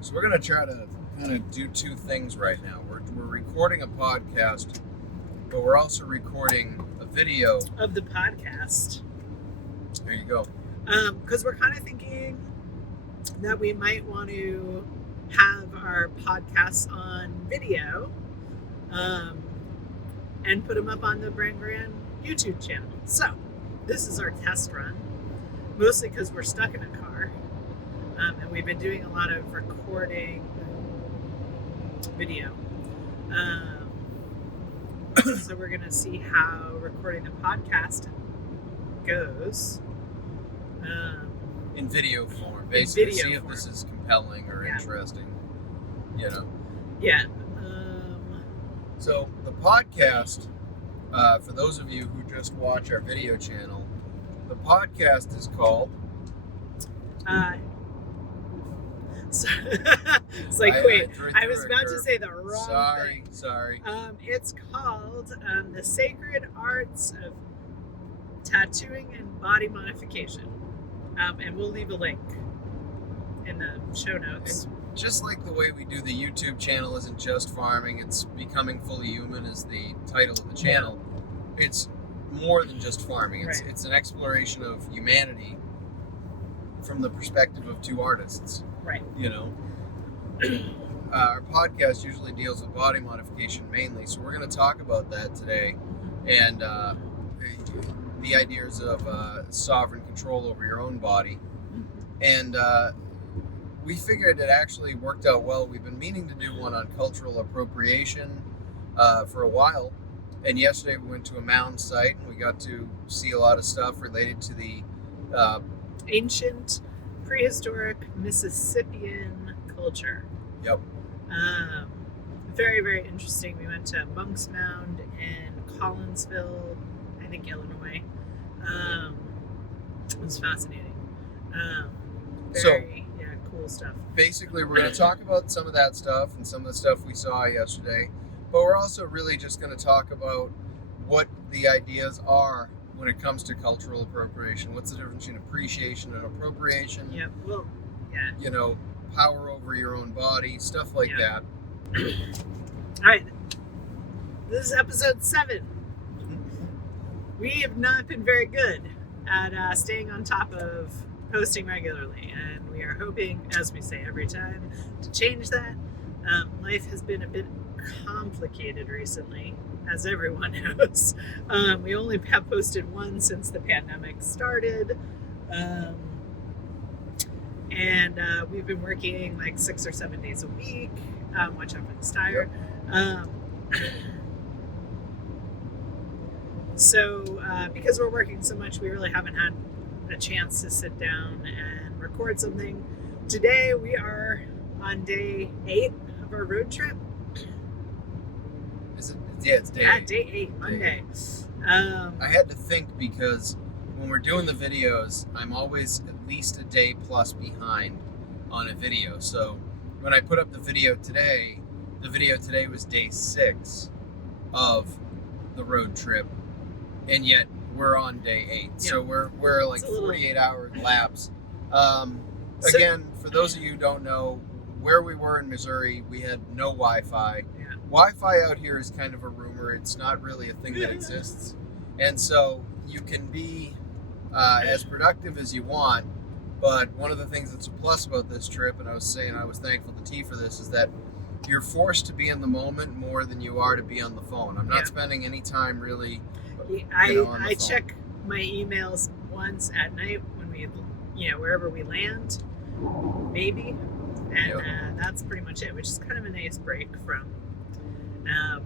So we're going to try to kind of do two things right now. We're recording a podcast, but we're also recording a video of the podcast. There you go. Because we're kind of thinking that we might want to have our podcasts on video and put them up on the Brand Grand YouTube channel. So this is our test run, mostly because we're stuck in a car. And we've been doing a lot of recording video. So we're going to see how recording the podcast goes. In video form, basically. Video see if form. this is compelling or interesting. You know? Yeah. So the podcast, for those of you who just watch our video channel, the podcast is called... So, it's like, I was about to say the wrong thing. Sorry. It's called The Sacred Arts of Tattooing and Body Modification. And we'll leave a link in the show notes. And just like the way we do the YouTube channel isn't just farming, it's Becoming Fully Human is the title of the channel. Yeah. It's more than just farming. It's an exploration of humanity from the perspective of two artists. Right. You know, our podcast usually deals with body modification mainly, so we're going to talk about that today, and the ideas of sovereign control over your own body. And we figured it actually worked out well. We've been meaning to do one on cultural appropriation for a while, and yesterday we went to a mountain site and we got to see a lot of stuff related to the ancient prehistoric Mississippian culture. Yep. Very, very interesting. We went to Monk's Mound in Collinsville, I think, Illinois. It was fascinating. Cool stuff. Basically, we're going to talk about some of that stuff and some of the stuff we saw yesterday, but we're also really just going to talk about what the ideas are when it comes to cultural appropriation. What's the difference between appreciation and appropriation? Yeah, well, yeah. You know, power over your own body, stuff like that. All right. This is episode 7. We have not been very good at staying on top of posting regularly, and we are hoping, as we say every time, to change that. Life has been a bit complicated recently, as everyone knows. We only have posted one since the pandemic started. And we've been working like 6 or 7 days a week. Watch out for this tire. So because we're working so much, we really haven't had a chance to sit down and record something. Today we are on day 8 of our road trip. Is it? Yeah, it's day 8. Day 8, Monday. I had to think because when we're doing the videos, I'm always at least a day plus behind on a video. So when I put up the video today was day 6 of the road trip, and yet we're on day 8. Yeah. So we're like 48-hour lapse. Again, for those of you who don't know, where we were in Missouri, we had no Wi-Fi. Yeah. Wi-Fi out here is kind of a rumor. It's not really a thing that exists. And so you can be as productive as you want, but one of the things that's a plus about this trip, and I was saying I was thankful to T for this, is that you're forced to be in the moment more than you are to be on the phone. I'm not spending any time really on the phone. Check my emails once at night when we, wherever we land, maybe. And that's pretty much it, which is kind of a nice break from,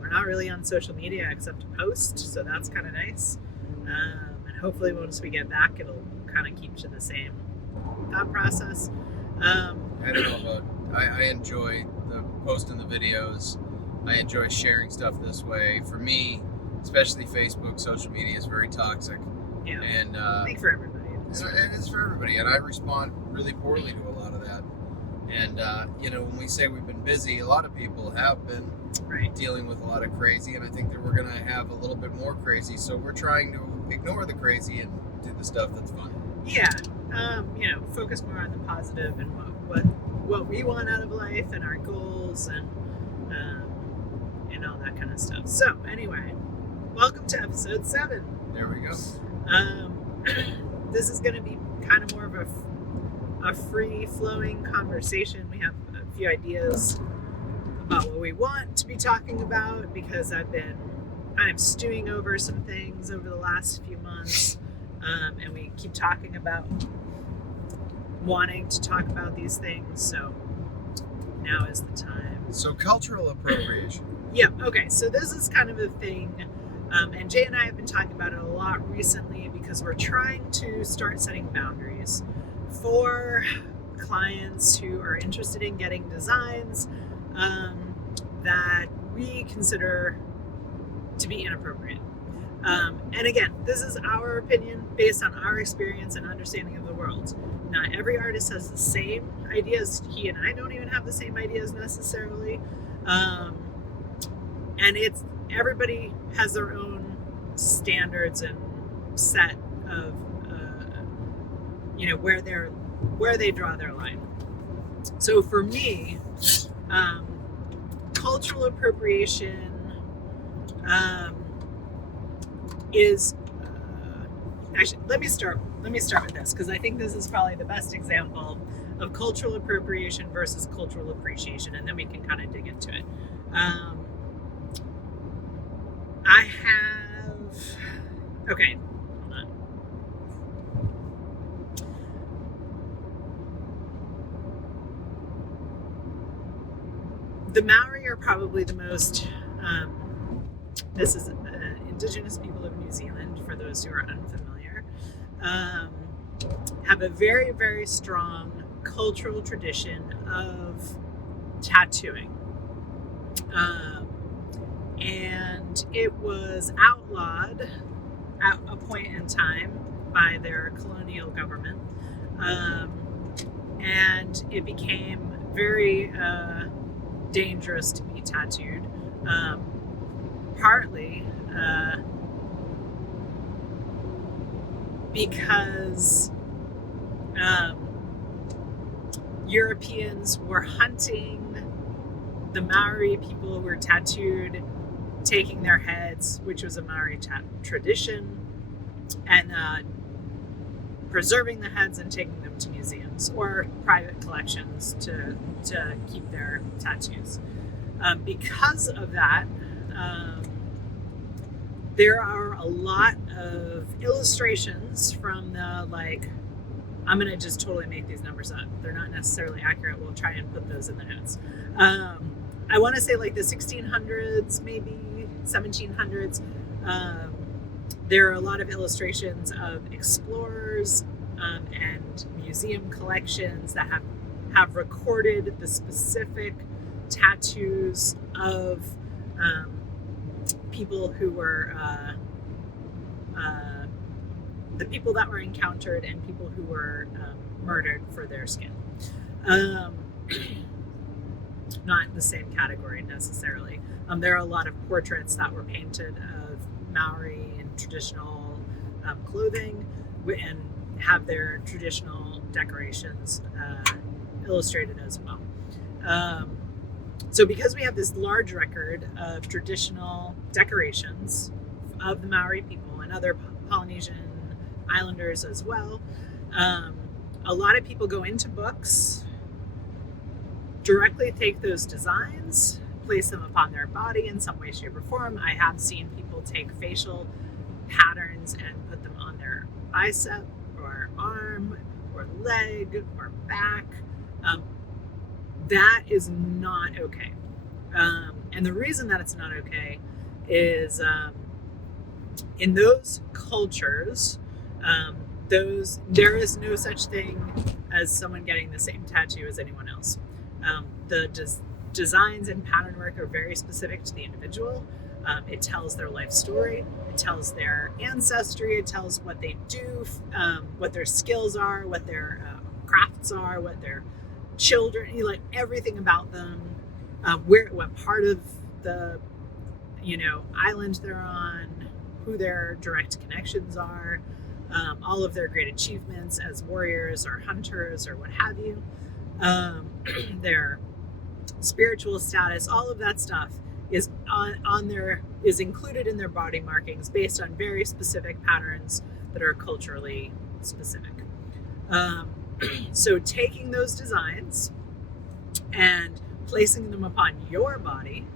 we're not really on social media except to post, so that's kind of nice. And hopefully once we get back, it'll kind of keep to the same thought process. I don't know about, I enjoy the posting the videos. I enjoy sharing stuff this way. For me, especially Facebook, social media is very toxic. Yeah. And I think for everybody. It's for everybody, and I respond really poorly to a lot of that. And, when we say we've been busy, a lot of people have been dealing with a lot of crazy, and I think that we're going to have a little bit more crazy, so we're trying to ignore the crazy and do the stuff that's fun. Yeah, focus more on the positive and what we want out of life and our goals and all that kind of stuff. So anyway, welcome to episode 7. There we go. This is going to be kind of more of a free-flowing conversation. We have a few ideas about what we want to be talking about because I've been kind of stewing over some things over the last few months, and we keep talking about wanting to talk about these things, so now is the time. So cultural appropriation. Yeah, okay, so this is kind of a thing, and Jay and I have been talking about it a lot recently because we're trying to start setting boundaries for clients who are interested in getting designs that we consider to be inappropriate. And again, this is our opinion based on our experience and understanding of the world. Not every artist has the same ideas. He and I don't even have the same ideas necessarily. And everybody has their own standards and set of where they draw their line. So for me, cultural appropriation is actually let me start with this because I think this is probably the best example of cultural appropriation versus cultural appreciation, and then we can kind of dig into it. Okay, hold on. The Maori are probably the most, this is Indigenous people of New Zealand, for those who are unfamiliar, have a very, very strong cultural tradition of tattooing. And it was outlawed at a point in time by their colonial government. And it became very dangerous to be tattooed, partly because Europeans were hunting the Maori people who were tattooed, taking their heads, which was a Maori tradition, and preserving the heads and taking them to museums or private collections to keep their tattoos. Because of that, there are a lot of illustrations from the, I'm going to just totally make these numbers up. They're not necessarily accurate. We'll try and put those in the notes. I want to say the 1600s, maybe 1700s. There are a lot of illustrations of explorers and museum collections that have recorded the specific tattoos of people who were the people that were encountered and people who were murdered for their skin. Not the same category necessarily. There are a lot of portraits that were painted of Maori in traditional clothing and have their traditional decorations illustrated as well. So because we have this large record of traditional decorations of the Maori people and other Polynesian islanders as well, a lot of people go into books, directly take those designs, place them upon their body in some way, shape, or form. I have seen people take facial patterns and put them on their bicep or arm or leg or back. That is not okay. And the reason that it's not okay is in those cultures, there is no such thing as someone getting the same tattoo as anyone else. The designs and pattern work are very specific to the individual. It tells their life story. It tells their ancestry. It tells what they do, what their skills are, what their crafts are, what their children, everything about them, what part of the, island they're on, who their direct connections are, all of their great achievements as warriors or hunters or what have you. their spiritual status, all of that stuff is is included in their body markings based on very specific patterns that are culturally specific. So taking those designs and placing them upon your body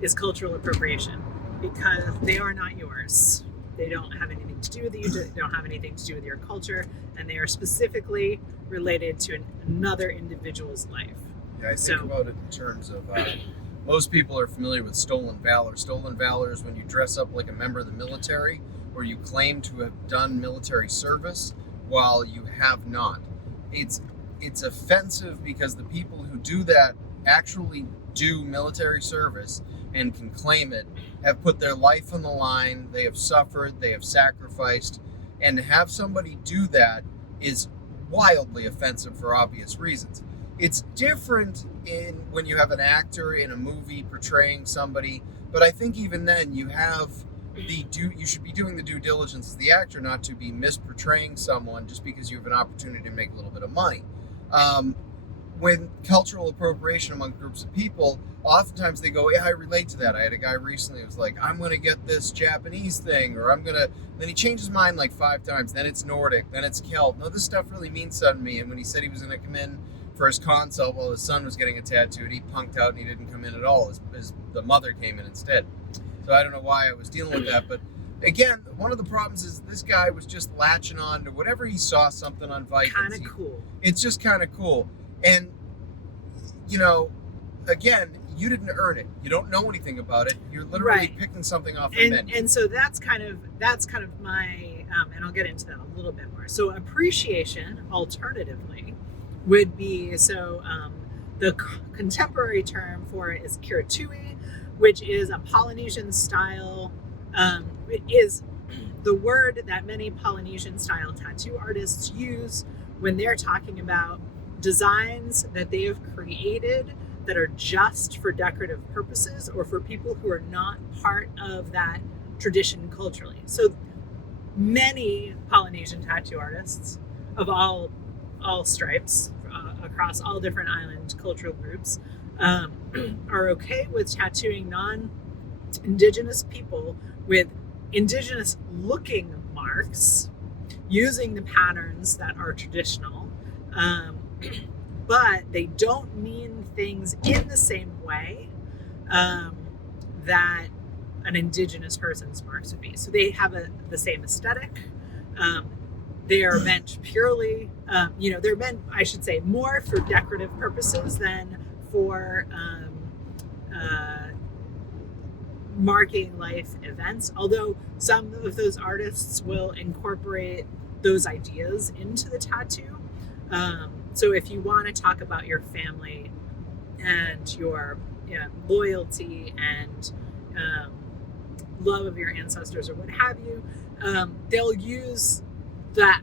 is cultural appropriation, because they are not yours. They don't have anything to do with you. They don't have anything to do with your culture, and they are specifically related to another individual's life. Yeah, I think about it in terms of most people are familiar with stolen valor. Stolen valor is when you dress up like a member of the military, or you claim to have done military service while you have not. It's offensive because the people who do that actually do military service and can claim it, have put their life on the line, they have suffered, they have sacrificed, and to have somebody do that is wildly offensive for obvious reasons. It's different when you have an actor in a movie portraying somebody, but I think even then you should be doing the due diligence as the actor, not to be misportraying someone just because you have an opportunity to make a little bit of money. When cultural appropriation among groups of people, oftentimes they go, yeah, I relate to that. I had a guy recently who was like, I'm going to get this Japanese thing, or then he changed his mind like 5 times. Then it's Nordic, then it's Celt. No, this stuff really means something to me. And when he said he was going to come in for his consult while his son was getting a tattoo, he punked out and he didn't come in at all. The mother came in instead. So I don't know why I was dealing with that, but again, one of the problems is this guy was just latching on to whatever he saw something on Vikings. Kind of cool. It's just kind of cool. And, again, you didn't earn it. You don't know anything about it. You're literally picking something off the menu. And so that's kind of my, and I'll get into that a little bit more. So appreciation, alternatively, would be, the contemporary term for it is kiratui, which is a Polynesian style, it is the word that many Polynesian style tattoo artists use when they're talking about designs that they have created that are just for decorative purposes or for people who are not part of that tradition culturally. So many Polynesian tattoo artists of all stripes across all different island cultural groups are okay with tattooing non-indigenous people with indigenous looking marks using the patterns that are traditional, but they don't mean things in the same way that an indigenous person's marks would be. So they have the same aesthetic. They are meant purely, they're meant, I should say, more for decorative purposes than for marking life events. Although some of those artists will incorporate those ideas into the tattoo. So if you want to talk about your family and your loyalty and love of your ancestors or what have you, they'll use that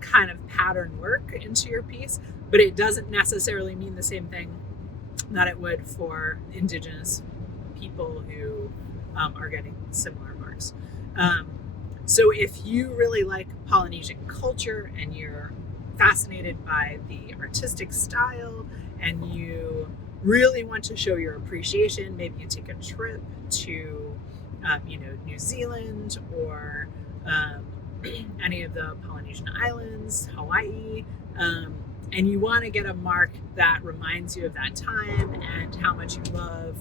kind of pattern work into your piece, but it doesn't necessarily mean the same thing that it would for indigenous people who are getting similar marks. So if you really like Polynesian culture and you're fascinated by the artistic style and you really want to show your appreciation, maybe you take a trip to New Zealand or any of the Polynesian islands, Hawaii, and you want to get a mark that reminds you of that time and how much you love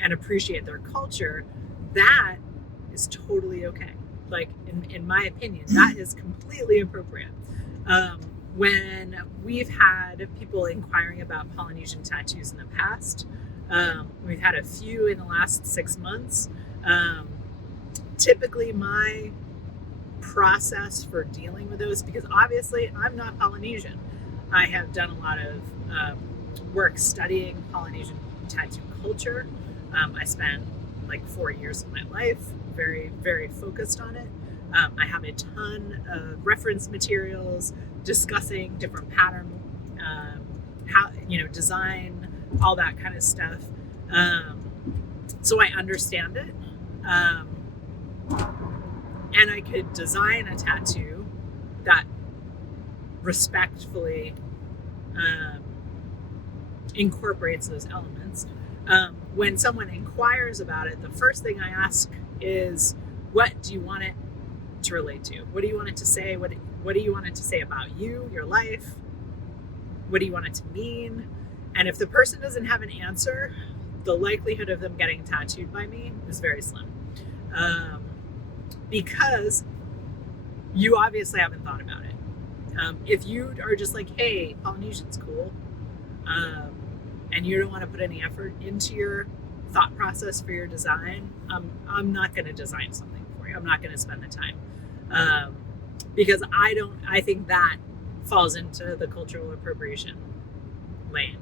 and appreciate their culture, that is totally okay. Like, in my opinion, that is completely appropriate. When we've had people inquiring about Polynesian tattoos in the past, we've had a few in the last 6 months. Typically my process for dealing with those, because obviously I'm not Polynesian. I have done a lot of work studying Polynesian tattoo culture. I spent like 4 years of my life very, very focused on it. I have a ton of reference materials discussing different pattern, design, all that kind of stuff. So I understand it. And I could design a tattoo that respectfully incorporates those elements. When someone inquires about it, the first thing I ask is, what do you want it to relate to? What do you want it to say? What do you want it to say about you, your life? What do you want it to mean? And if the person doesn't have an answer, the likelihood of them getting tattooed by me is very slim. Because you obviously haven't thought about it. If you are just like, hey, Polynesian's cool, and you don't want to put any effort into your thought process for your design, I'm not going to design something for you. I'm not going to spend the time. Because I think that falls into the cultural appropriation lane.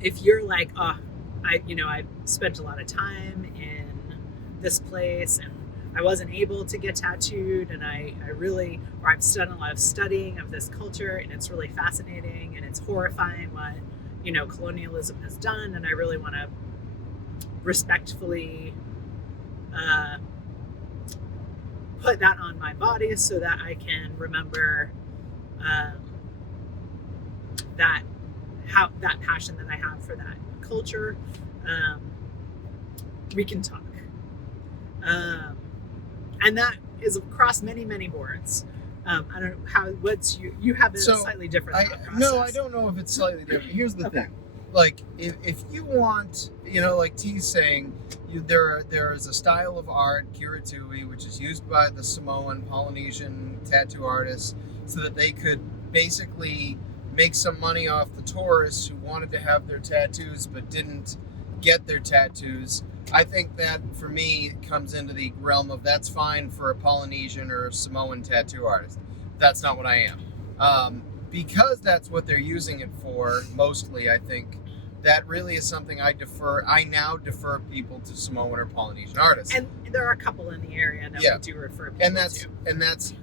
If you're like, oh, I spent a lot of time in this place and I wasn't able to get tattooed, and I've done a lot of studying of this culture, and it's really fascinating, and it's horrifying what, colonialism has done, and I really want to respectfully put that on my body so that I can remember that passion that I have for that culture. We can talk. And that is across many, many boards. I don't know you have a slightly different thought process. No, I don't know if it's slightly different. Here's the thing. Like, if you want, like T's saying, there is a style of art, kiritui, which is used by the Samoan, Polynesian tattoo artists so that they could basically make some money off the tourists who wanted to have their tattoos but didn't get their tattoos. I think that, for me, comes into the realm of that's fine for a Polynesian or a Samoan tattoo artist. That's not what I am. Because that's what they're using it for, mostly, I think, that really is something I now defer people to Samoan or Polynesian artists. And there are a couple in the area that we do refer people to.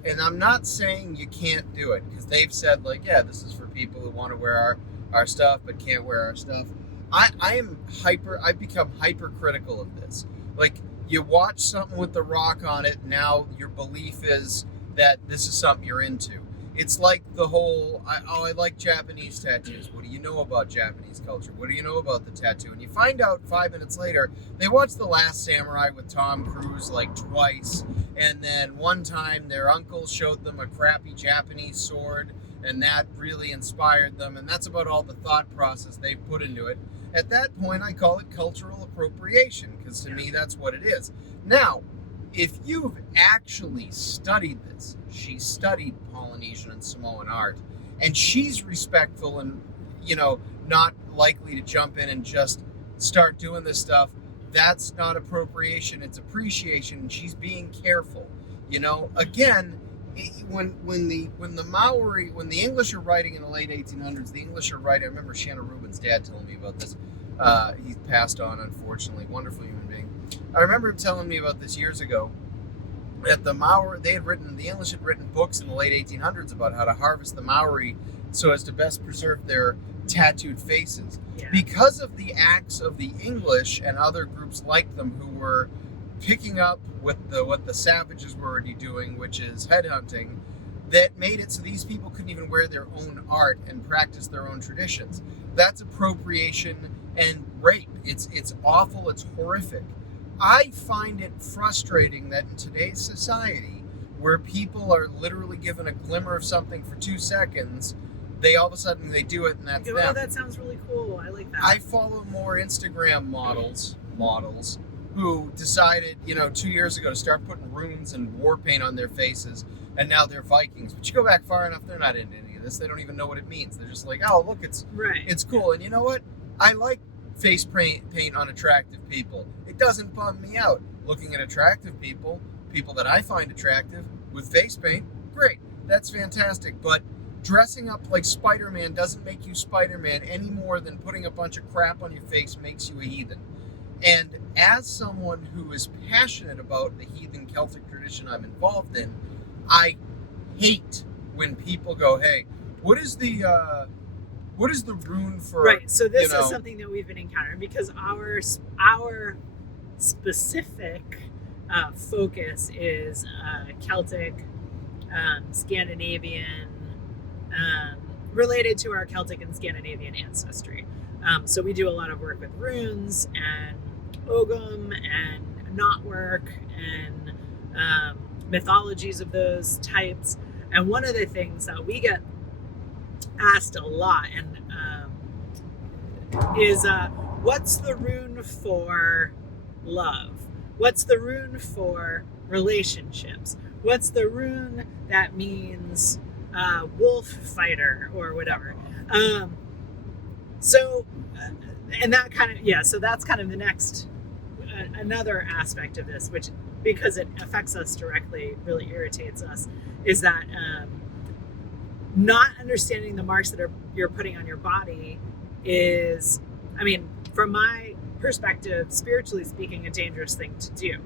And I'm not saying you can't do it, because they've said, like, yeah, this is for people who want to wear our stuff but can't wear our stuff. I've become hypercritical of this. Like, you watch something with The Rock on it, now your belief is that this is something you're into. It's like the whole, I like Japanese tattoos. What do you know about Japanese culture? What do you know about the tattoo? And you find out 5 minutes later, they watched The Last Samurai with Tom Cruise like twice. And then one time their uncle showed them a crappy Japanese sword, and that really inspired them. And that's about all the thought process they put into it. At that point, I call it cultural appropriation, because to me, that's what it is. Now, if you've actually studied this, she studied Polynesian and Samoan art, and she's respectful and, not likely to jump in and just start doing this stuff, that's not appropriation, it's appreciation, and she's being careful. Again, when the English are writing in the late 1800s, the English are writing, I remember Shanna Rubin's dad telling me about this. He passed on, unfortunately, wonderful human being. I remember him telling me about this years ago, that the English had written books in the late 1800s about how to harvest the Maori so as to best preserve their tattooed faces. Yeah. Because of the acts of the English and other groups like them who were picking up what the savages were already doing, which is headhunting, that made it so these people couldn't even wear their own art and practice their own traditions. That's appropriation and rape. It's awful, it's horrific. I find it frustrating that in today's society, where people are literally given a glimmer of something for 2 seconds, they all of a sudden they do it, and that's them. Oh, that sounds really cool. I like that. I follow more Instagram models who decided, 2 years ago to start putting runes and war paint on their faces, and now they're Vikings. But you go back far enough, they're not into any of this. They don't even know what it means. They're just like, oh, look, it's cool. And you know what? I like face paint on attractive people. It doesn't bum me out. Looking at attractive people that I find attractive with face paint, great. That's fantastic. But dressing up like Spider-Man doesn't make you Spider-Man any more than putting a bunch of crap on your face makes you a heathen. And as someone who is passionate about the heathen Celtic tradition I'm involved in, I hate when people go, hey, what is the rune for... Right, so this is something that we've been encountering, because our specific focus is Celtic, Scandinavian, related to our Celtic and Scandinavian ancestry. So we do a lot of work with runes and Ogum and knotwork and mythologies of those types. And one of the things that we get asked a lot is what's the rune for love? What's the rune for relationships? What's the rune that means wolf fighter or whatever? And that kind of, so that's kind of the next, another aspect of this, which, because it affects us directly, really irritates us, is that not understanding the marks that you're putting on your body is, I mean, from my perspective, spiritually speaking, a dangerous thing to do.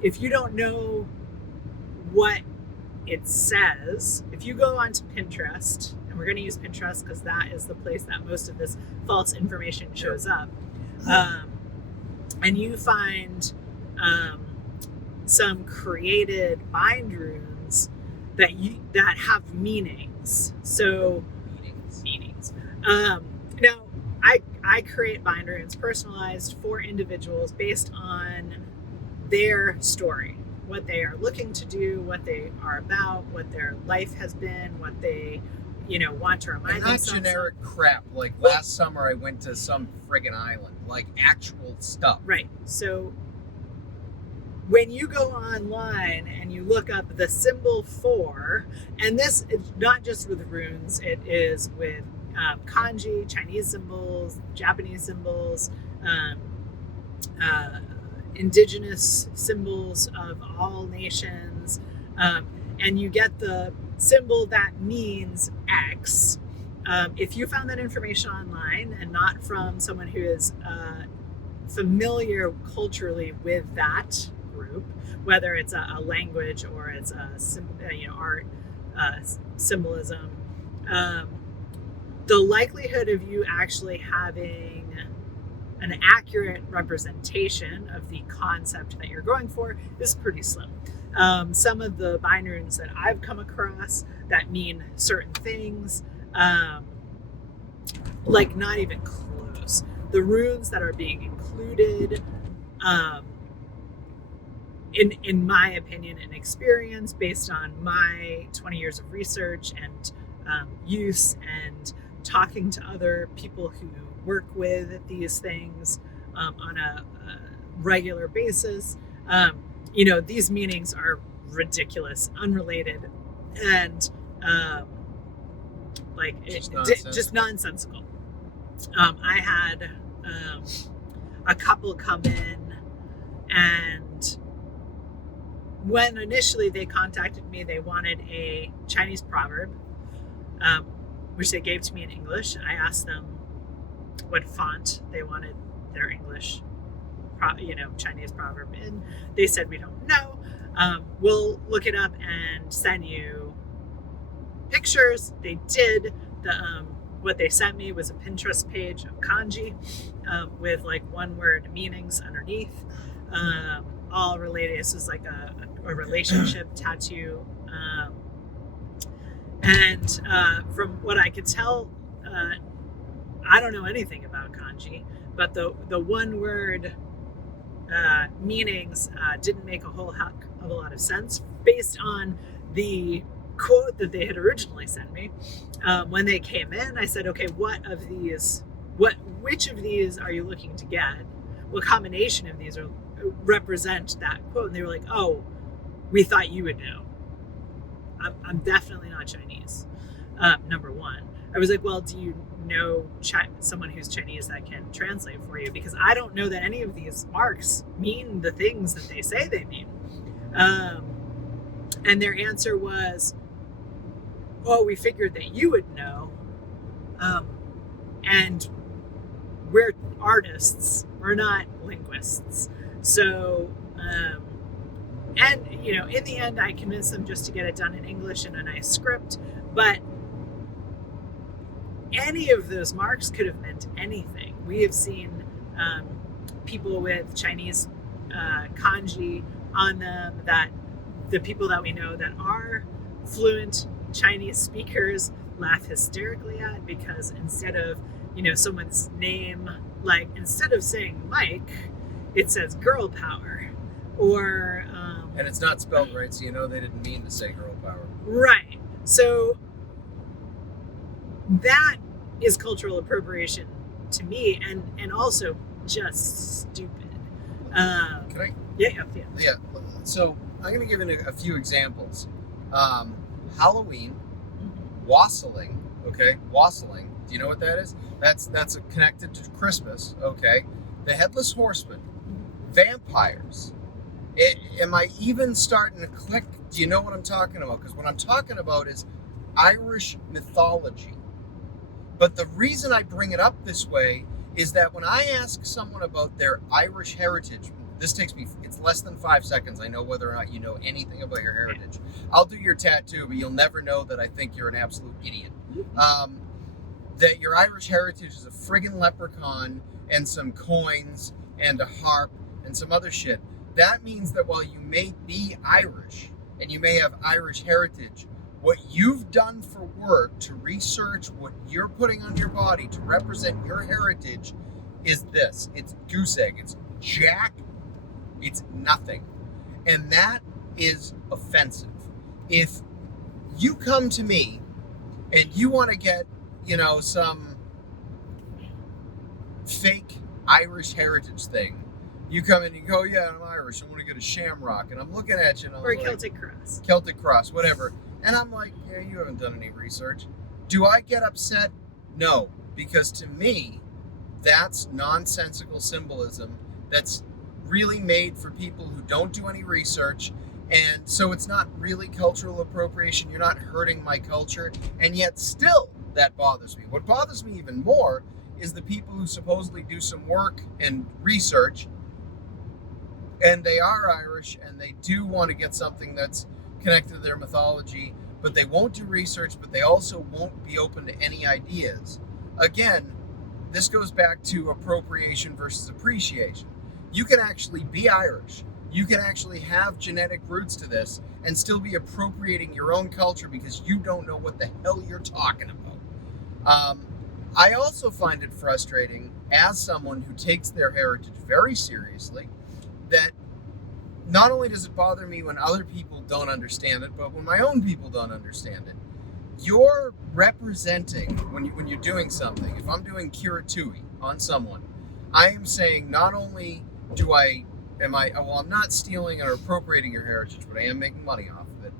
If you don't know what it says, if you go onto Pinterest, and we're going to use Pinterest because that is the place that most of this false information shows up, and you find some created bind runes that have meanings. So meanings. Now, I create bind runes personalized for individuals based on their story, what they are looking to do, what they are about, what their life has been, what they, want to remind themselves. Not generic crap. Like last summer, I went to some friggin' island. Like actual stuff. Right. So when you go online and you look up the symbol for, and this is not just with runes, it is with kanji, Chinese symbols, Japanese symbols, indigenous symbols of all nations, and you get the symbol that means X. If you found that information online and not from someone who is familiar culturally with that group, whether it's a language or it's a art, symbolism, the likelihood of you actually having an accurate representation of the concept that you're going for is pretty slim. Some of the bind runes that I've come across that mean certain things, like not even close. The runes that are being included, in my opinion and experience, based on my 20 years of research and use and talking to other people who work with these things on a regular basis, these meanings are ridiculous, unrelated, and just nonsensical. I had a couple come in, and when initially they contacted me, they wanted a Chinese proverb, which they gave to me in English. I asked them what font they wanted their English, Chinese proverb in. They said, we don't know. We'll look it up and send you pictures. They did. What they sent me was a Pinterest page of kanji with like one-word meanings underneath, all related. This is like a relationship tattoo. And from what I could tell, I don't know anything about kanji, but the one-word meanings didn't make a whole heck of a lot of sense based on the quote that they had originally sent me. When they came in, I said, okay, which of these are you looking to get? What combination of these represent that quote? And they were like, oh, we thought you would know. I'm definitely not Chinese, number one. I was like, well, do you know someone who's Chinese that can translate for you? Because I don't know that any of these marks mean the things that they say they mean. And their answer was, oh, we figured that you would know. And we're artists, we're not linguists. So, and, in the end, I convinced them just to get it done in English in a nice script. But any of those marks could have meant anything. We have seen people with Chinese kanji on them, that the people that we know that are fluent Chinese speakers laugh hysterically at, because instead of, someone's name, like instead of saying Mike, it says girl power, or and it's not spelled right, so they didn't mean to say girl power. Right. So that is cultural appropriation to me, and also just stupid. Can I? Yeah. So I'm going to give a few examples. Halloween, wassailing. Okay, wassailing. Do you know what that is? That's connected to Christmas. Okay, the headless horseman, vampires. Am I even starting to click? Do you know what I'm talking about? Because what I'm talking about is Irish mythology. But the reason I bring it up this way is that when I ask someone about their Irish heritage, this takes me, it's less than 5 seconds. I know whether or not you know anything about your heritage. I'll do your tattoo, but you'll never know that I think you're an absolute idiot. That your Irish heritage is a friggin' leprechaun and some coins and a harp and some other shit. That means that while you may be Irish and you may have Irish heritage, what you've done for work to research what you're putting on your body to represent your heritage is this. It's goose egg. It's jack. It's nothing. And that is offensive. If you come to me and you want to get, some fake Irish heritage thing, you come in and you go, yeah, I'm Irish. I want to get a shamrock. And I'm looking at you and I'm or like, Celtic cross. Celtic cross, whatever. And I'm like, yeah, you haven't done any research. Do I get upset? No. Because to me, that's nonsensical symbolism that's really made for people who don't do any research. And so it's not really cultural appropriation. You're not hurting my culture. And yet still, that bothers me. What bothers me even more is the people who supposedly do some work and research, and they are Irish, and they do want to get something that's connected to their mythology, but they won't do research, but they also won't be open to any ideas. Again, this goes back to appropriation versus appreciation. You can actually be Irish. You can actually have genetic roots to this and still be appropriating your own culture because you don't know what the hell you're talking about. I also find it frustrating, as someone who takes their heritage very seriously, that not only does it bother me when other people don't understand it, but when my own people don't understand it. You're representing, when you're doing something, if I'm doing Kiratui on someone, I am saying not only I'm not stealing or appropriating your heritage, but I am making money off of it.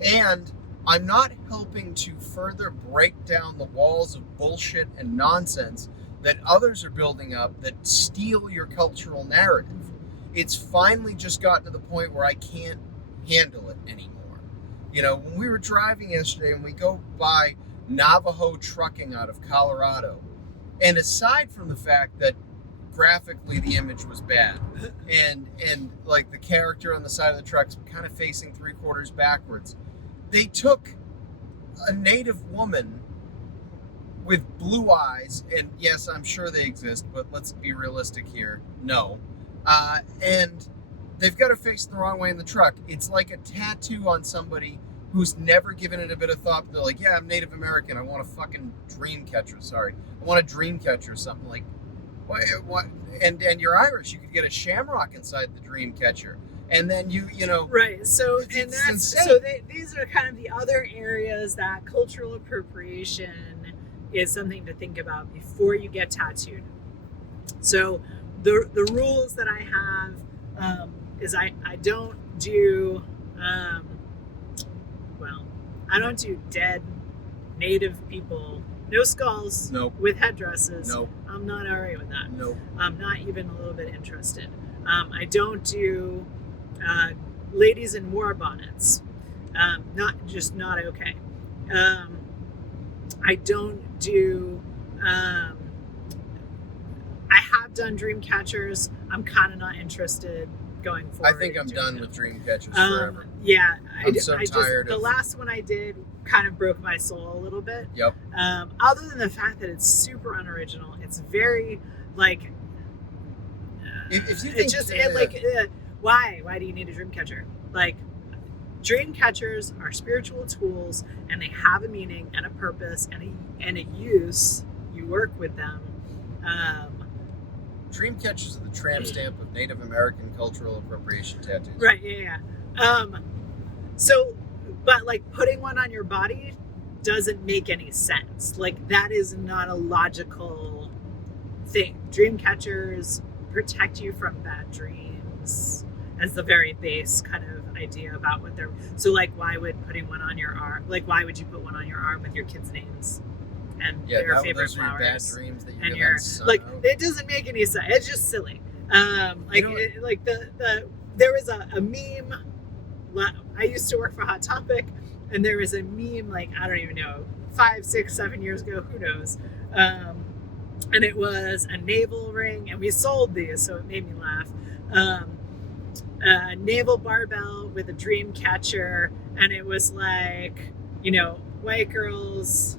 And I'm not helping to further break down the walls of bullshit and nonsense that others are building up that steal your cultural narrative. It's finally just gotten to the point where I can't handle it anymore. When we were driving yesterday and we go by Navajo Trucking out of Colorado, and aside from the fact that graphically the image was bad and like the character on the side of the truck's kind of facing 3/4 backwards, they took a native woman with blue eyes, and yes, I'm sure they exist, but let's be realistic here. No. And they've got her facing the wrong way in the truck. It's like a tattoo on somebody who's never given it a bit of thought. They're like, yeah, I'm Native American. I want a fucking dream catcher. Sorry. I want a dream catcher or something. Like, what? And you're Irish. You could get a shamrock inside the dream catcher. And then Right. So, and that's insane. So these are kind of the other areas that cultural appropriation is something to think about before you get tattooed. So the rules that I have is I don't do I don't do dead native people, no skulls, Nope. with headdresses. Nope. I'm not all right with that. Nope. I'm not even a little bit interested. I don't do ladies in war bonnets. Not okay. I don't do. I have done dream catchers. I'm kind of not interested going forward. I think I'm done with dream catchers forever. Yeah, I'm so tired the of... last one I did kind of broke my soul a little bit. Yep. Other than the fact that it's super unoriginal, it's very like. If you think why do you need a dream catcher? Like, dream catchers are spiritual tools, and they have a meaning and a purpose and a use. You work with them. Dream catchers are the tramp stamp of Native American cultural appropriation tattoos. Right, yeah. So, but like putting one on your body doesn't make any sense. Like that is not a logical thing. Dream catchers protect you from bad dreams as the very base kind of idea about what they're. So like, why would putting one on your arm? Like, why would you put one on your arm with your kids' names and their favorite those flowers? Are your bad dreams that and you're like, it doesn't make any sense. It's just silly. Like, like there was a meme. I used to work for Hot Topic, and there was a meme, like, I don't even know, 5, 6, 7 years ago, who knows? And it was a navel ring, and we sold these, so it made me laugh. A navel barbell with a dream catcher, and it was like, white girls,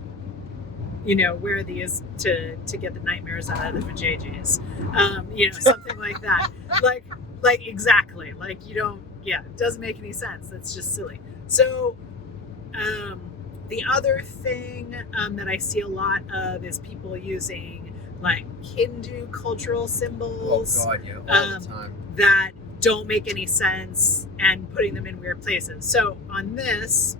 wear these to get the nightmares out of the vajayjays. Something like that. Like exactly. Like you don't, it doesn't make any sense. That's just silly. So, the other thing that I see a lot of is people using like Hindu cultural symbols. Oh God, yeah, all the time. That don't make any sense and putting them in weird places. So on this,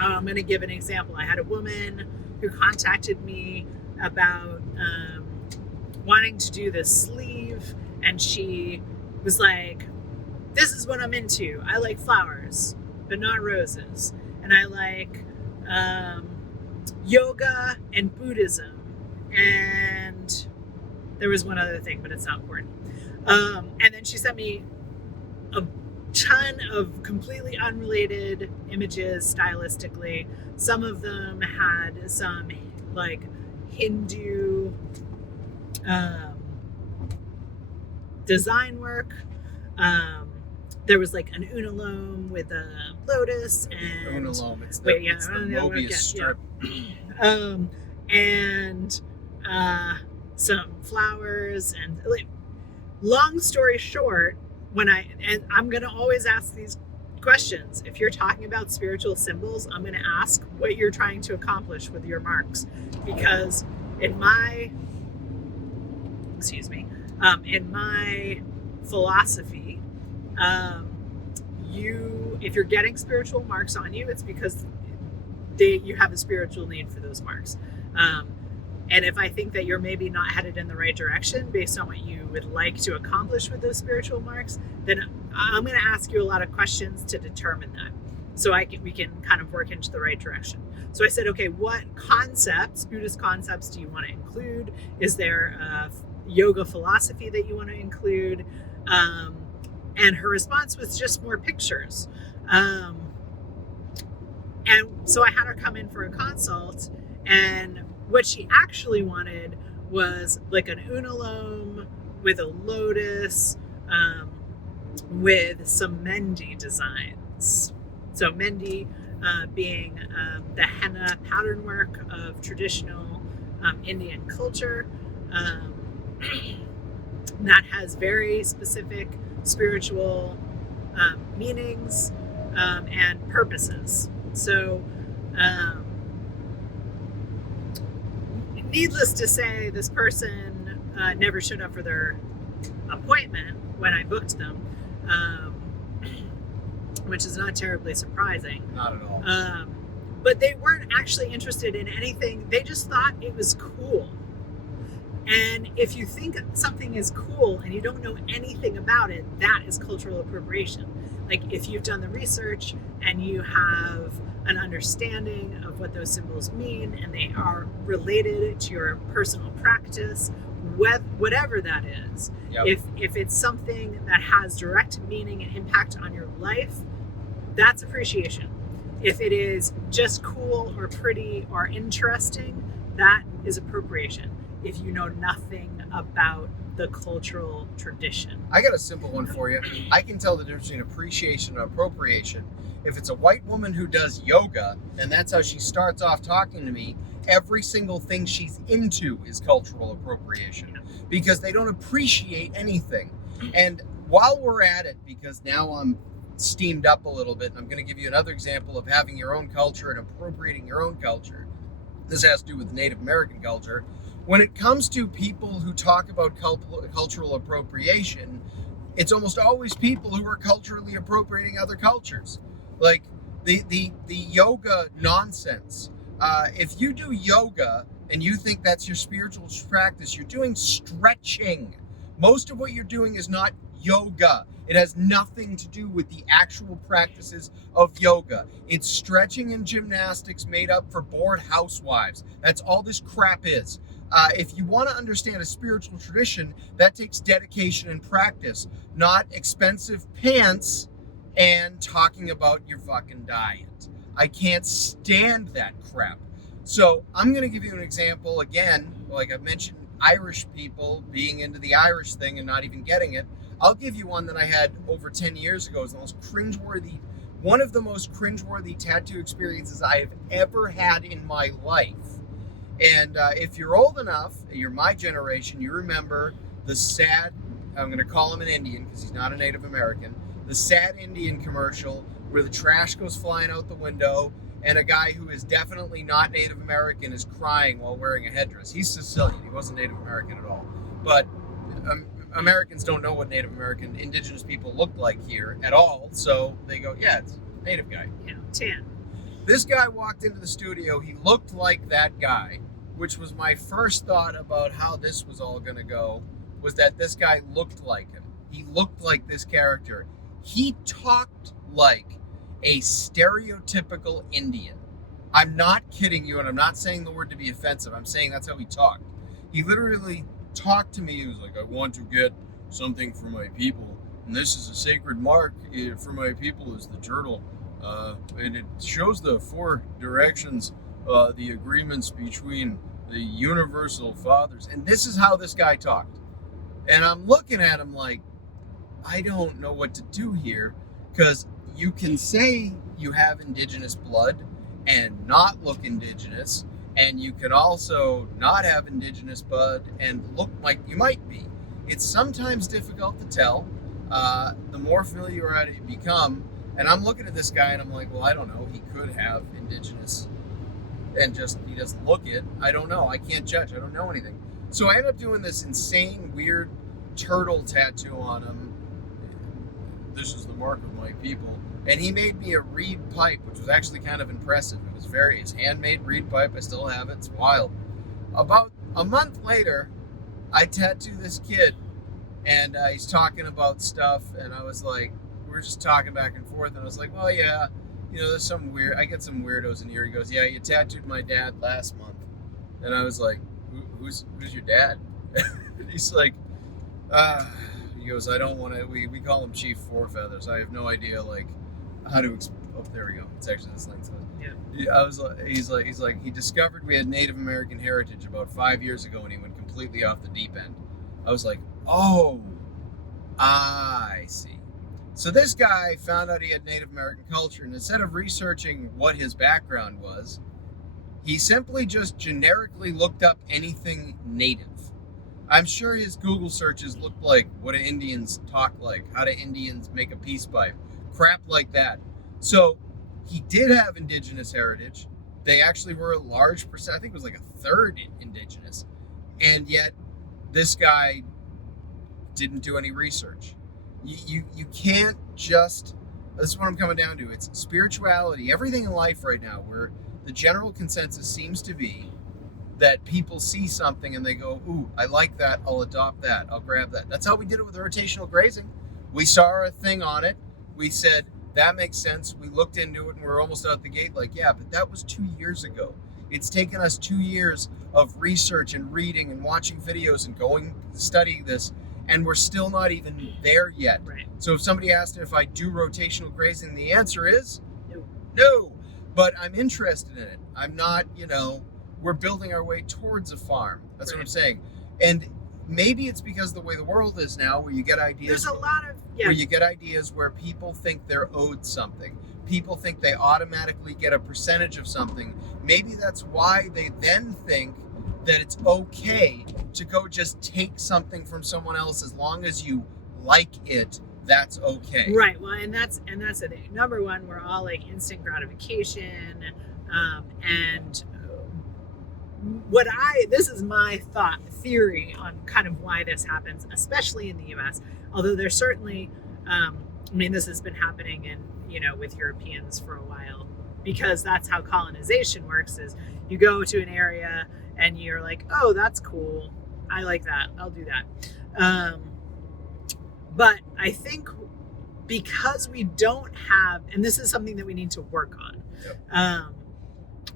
I'm going to give an example. I had a woman who contacted me about wanting to do this sleeve, and she was like, this is what I'm into. I like flowers, but not roses. And I like yoga and Buddhism. And there was one other thing, but it's not important. And then she sent me a ton of completely unrelated images stylistically. Some of them had some like Hindu design work. There was like an unalome with a lotus and unalome. It's the Mobius strip. And some flowers and like. Long story short, I'm going to always ask these questions. If you're talking about spiritual symbols, I'm going to ask what you're trying to accomplish with your marks, because in my philosophy, if you're getting spiritual marks on you, it's because you have a spiritual need for those marks. And if I think that you're maybe not headed in the right direction based on what you would like to accomplish with those spiritual marks, then I'm going to ask you a lot of questions to determine that. So we can kind of work into the right direction. So I said, okay, what concepts, Buddhist concepts, do you want to include? Is there a yoga philosophy that you want to include? And her response was just more pictures. And so I had her come in for a consult, and what she actually wanted was like an unalome with a lotus, with some mehndi designs. So mehndi being the henna pattern work of traditional Indian culture. That has very specific spiritual meanings and purposes. So, needless to say, this person never showed up for their appointment when I booked them, which is not terribly surprising. Not at all. But they weren't actually interested in anything. They just thought it was cool. And if you think something is cool and you don't know anything about it, that is cultural appropriation. Like if you've done the research and you have an understanding of what those symbols mean and they are related to your personal practice, whatever that is. Yep. If it's something that has direct meaning and impact on your life, that's appreciation. If it is just cool or pretty or interesting, that is appropriation. If you know nothing about the cultural tradition. I got a simple one for you. I can tell the difference between appreciation and appropriation. If it's a white woman who does yoga, and that's how she starts off talking to me, every single thing she's into is cultural appropriation, because they don't appreciate anything. And while we're at it, because now I'm steamed up a little bit. And I'm going to give you another example of having your own culture and appropriating your own culture. This has to do with Native American culture. When it comes to people who talk about cultural appropriation, it's almost always people who are culturally appropriating other cultures. Like the yoga nonsense. If you do yoga and you think that's your spiritual practice, you're doing stretching. Most of what you're doing is not yoga. It has nothing to do with the actual practices of yoga. It's stretching and gymnastics made up for bored housewives. That's all this crap is. If you want to understand a spiritual tradition, that takes dedication and practice, not expensive pants and talking about your fucking diet. I can't stand that crap. So I'm going to give you an example again, like I've mentioned, Irish people being into the Irish thing and not even getting it. I'll give you one that I had over 10 years ago. It's the most cringeworthy, one of the most cringeworthy tattoo experiences I have ever had in my life. And if you're old enough, you're my generation, you remember the sad, I'm going to call him an Indian because he's not a Native American, the sad Indian commercial where the trash goes flying out the window and a guy who is definitely not Native American is crying while wearing a headdress. He's Sicilian. He wasn't Native American at all. But Americans don't know what Native American indigenous people look like here at all. So they go, yeah, it's a Native guy. Yeah, tan. This guy walked into the studio. He looked like that guy, which was my first thought about how this was all going to go, was that this guy looked like him. He looked like this character. He talked like a stereotypical Indian. I'm not kidding you, and I'm not saying the word to be offensive. I'm saying that's how he talked. He literally talked to me. He was like, I want to get something for my people, and this is a sacred mark for my people is the turtle. And it shows the 4 directions, the agreements between the universal fathers. And this is how this guy talked. And I'm looking at him like, I don't know what to do here, because you can say you have indigenous blood and not look indigenous, and you can also not have indigenous blood and look like you might be. It's sometimes difficult to tell. The more familiar you become, and I'm looking at this guy and I'm like, well, I don't know. He could have indigenous and he doesn't look it. I don't know. I can't judge. I don't know anything. So I end up doing this insane, weird turtle tattoo on him. This is the mark of my people. And he made me a reed pipe, which was actually kind of impressive. It was his handmade reed pipe. I still have it. It's wild. About a month later, I tattoo this kid, and he's talking about stuff, and I was like, we were just talking back and forth, and I was like, well, yeah, there's I get some weirdos in here. He goes, yeah, you tattooed my dad last month. And I was like, who's your dad? And he's like, he goes, I don't want to, we call him Chief Four Feathers. I have no idea, like, how to, oh, there we go. It's actually this link. Yeah. I was like, he's like, he discovered we had Native American heritage about 5 years ago, and he went completely off the deep end. I was like, oh, I see. So this guy found out he had Native American culture, and instead of researching what his background was, he simply just generically looked up anything native. I'm sure his Google searches looked like, what do Indians talk like? How do Indians make a peace pipe? Crap like that. So he did have indigenous heritage. They actually were a large percent. I think it was like a third indigenous. And yet this guy didn't do any research. You can't just, this is what I'm coming down to. It's spirituality, everything in life right now, where the general consensus seems to be that people see something and they go, ooh, I like that, I'll adopt that, I'll grab that. That's how we did it with rotational grazing. We saw a thing on it, we said, that makes sense, we looked into it, and we're almost out the gate like, yeah, but that was 2 years ago. It's taken us 2 years of research and reading and watching videos and going studying this, and we're still not even there yet. Right. So if somebody asked if I do rotational grazing, the answer is No. no. But I'm interested in it. I'm not, we're building our way towards a farm. That's Right. what I'm saying. And maybe it's because of the way the world is now, where you get ideas. There's a lot of, where you get ideas where people think they're owed something. People think they automatically get a percentage of something. Maybe that's why they then think that it's okay to go just take something from someone else as long as you like it that's okay. Right. Well, and that's the thing. Number one, we're all like instant gratification, and this is my theory on kind of why this happens, especially in the U.S. Although there's certainly, this has been happening with Europeans for a while, because that's how colonization works. Is you go to an area and you're like, oh, that's cool, I like that, I'll do that. But I think because we don't have, and this is something that we need to work on,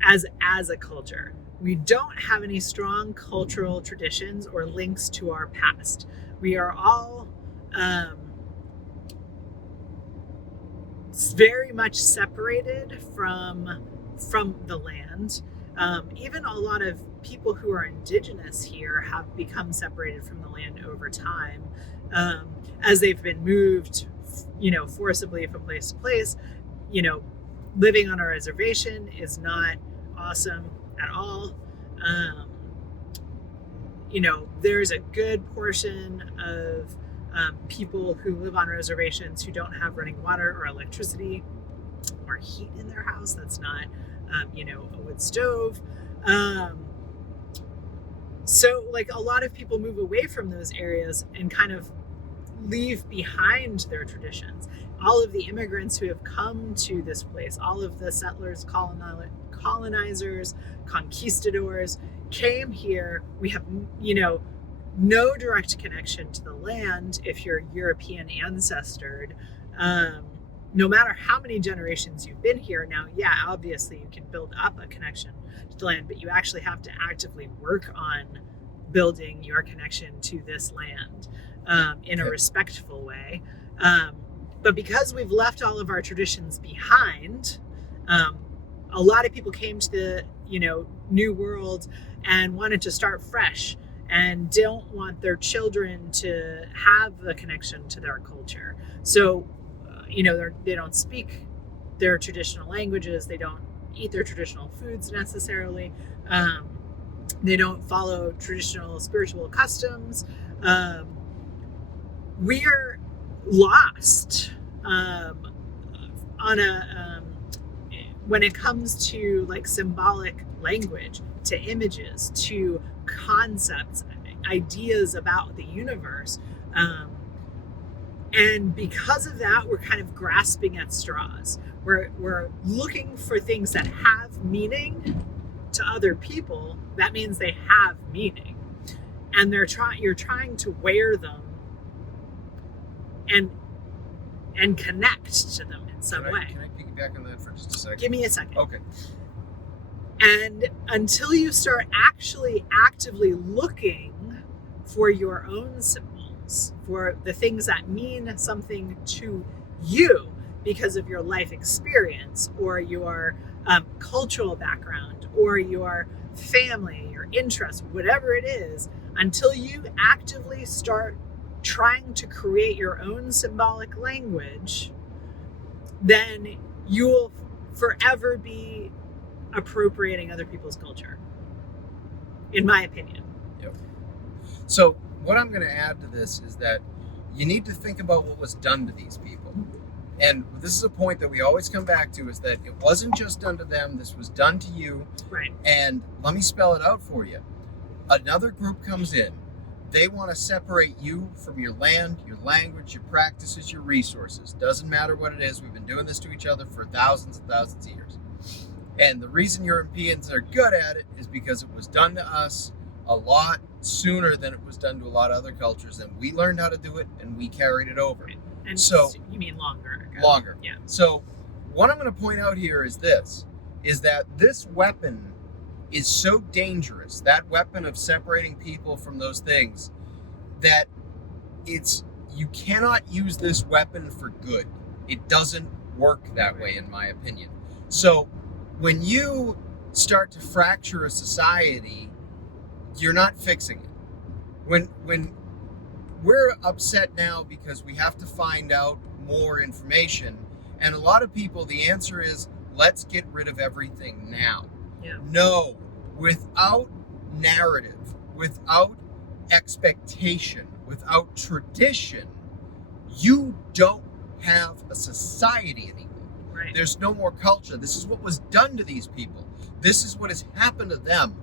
as a culture, we don't have any strong cultural traditions or links to our past. We are all very much separated from the land. Even a lot of people who are indigenous here have become separated from the land over time, as they've been moved, forcibly from place to place. Living on a reservation is not awesome at all. There's a good portion of people who live on reservations who don't have running water or electricity or heat in their house. That's not, a wood stove. So like a lot of people move away from those areas and kind of leave behind their traditions. All of the immigrants who have come to this place, all of the settlers, colonizers, conquistadors came here. We have, no direct connection to the land if you're European ancestored. No matter how many generations you've been here now, obviously you can build up a connection to the land, but you actually have to actively work on building your connection to this land in a respectful way. But because we've left all of our traditions behind, a lot of people came to the New World and wanted to start fresh and don't want their children to have the connection to their culture. So, they don't speak their traditional languages. They don't eat their traditional foods necessarily. They don't follow traditional spiritual customs. We're lost when it comes to like symbolic language, to images, to concepts, ideas about the universe. And because of that, we're kind of grasping at straws. We're looking for things that have meaning to other people. That means they have meaning. And you're trying to wear them and connect to them in some way. Can I piggyback on that for just a second? Give me a second. Okay. And until you start actually actively looking for your own symbols, for the things that mean something to you because of your life experience or your cultural background or your family, your interests, whatever it is, until you actively start trying to create your own symbolic language, then you will forever be appropriating other people's culture, in my opinion. Yep. So what I'm going to add to this is that you need to think about what was done to these people. And this is a point that we always come back to, is that it wasn't just done to them, this was done to you. Right. And let me spell it out for you. Another group comes in. They want to separate you from your land, your language, your practices, your resources. Doesn't matter what it is. We've been doing this to each other for thousands and thousands of years. And the reason Europeans are good at it is because it was done to us a lot sooner than it was done to a lot of other cultures. And we learned how to do it and we carried it over. Right. And so you mean longer ago. Longer. Yeah. So what I'm going to point out here is that this weapon is so dangerous, that weapon of separating people from those things, that you cannot use this weapon for good. It doesn't work that way, in my opinion. So when you start to fracture a society, you're not fixing it. When we're upset now because we have to find out more information, and a lot of people, the answer is, let's get rid of everything now. Yeah. No, without narrative, without expectation, without tradition, you don't have a society anymore. Right. There's no more culture. This is what was done to these people. This is what has happened to them.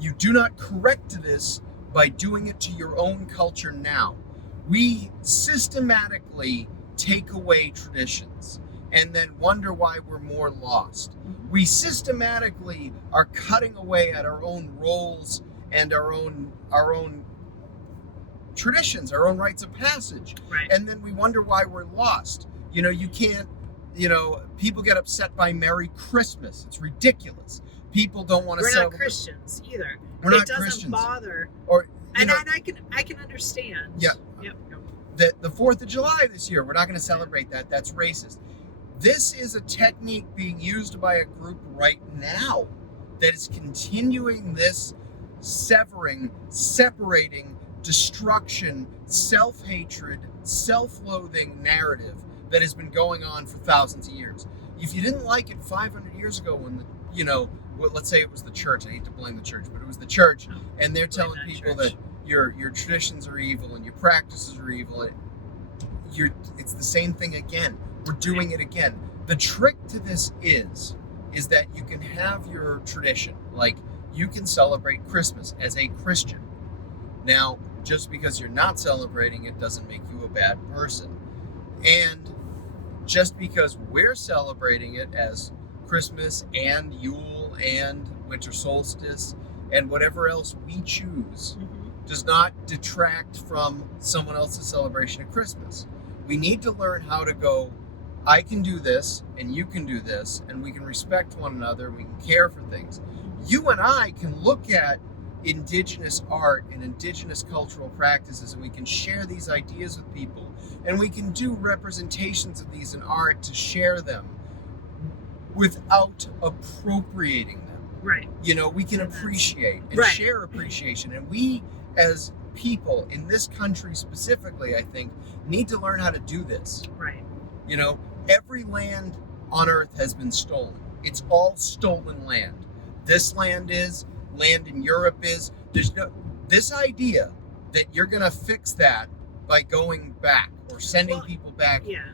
You do not correct this by doing it to your own culture now. We systematically take away traditions and then wonder why we're more lost. We systematically are cutting away at our own roles and our own traditions, our own rites of passage. Right. And then we wonder why we're lost. You can't, people get upset by Merry Christmas. It's ridiculous. People don't want to We're celebrate. not Christians either. We're not it doesn't Christians. bother. Or And I can understand. Yeah. Yep. The 4th of July this year, we're not going to celebrate that. That's racist. This is a technique being used by a group right now that is continuing this separating, destruction, self-hatred, self-loathing narrative that has been going on for thousands of years. If you didn't like it 500 years ago when let's say it was the church, I hate to blame the church, but it was the church, and they're telling people that your traditions are evil and your practices are evil. It's the same thing again. We're doing it again. The trick to this is that you can have your tradition, like you can celebrate Christmas as a Christian. Now, just because you're not celebrating it doesn't make you a bad person. And just because we're celebrating it as Christmas and Yule and winter solstice and whatever else we choose does not detract from someone else's celebration of Christmas. We need to learn how to go, I can do this and you can do this, and we can respect one another and we can care for things. You and I can look at indigenous art and indigenous cultural practices, and we can share these ideas with people, and we can do representations of these in art to share them without appropriating them. Right. We can appreciate and share appreciation, and we as people in this country specifically, I think, need to learn how to do this. Right. Every land on earth has been stolen. It's all stolen land. This land is, land in Europe is. This idea that you're going to fix that by going back or sending people back. Yeah.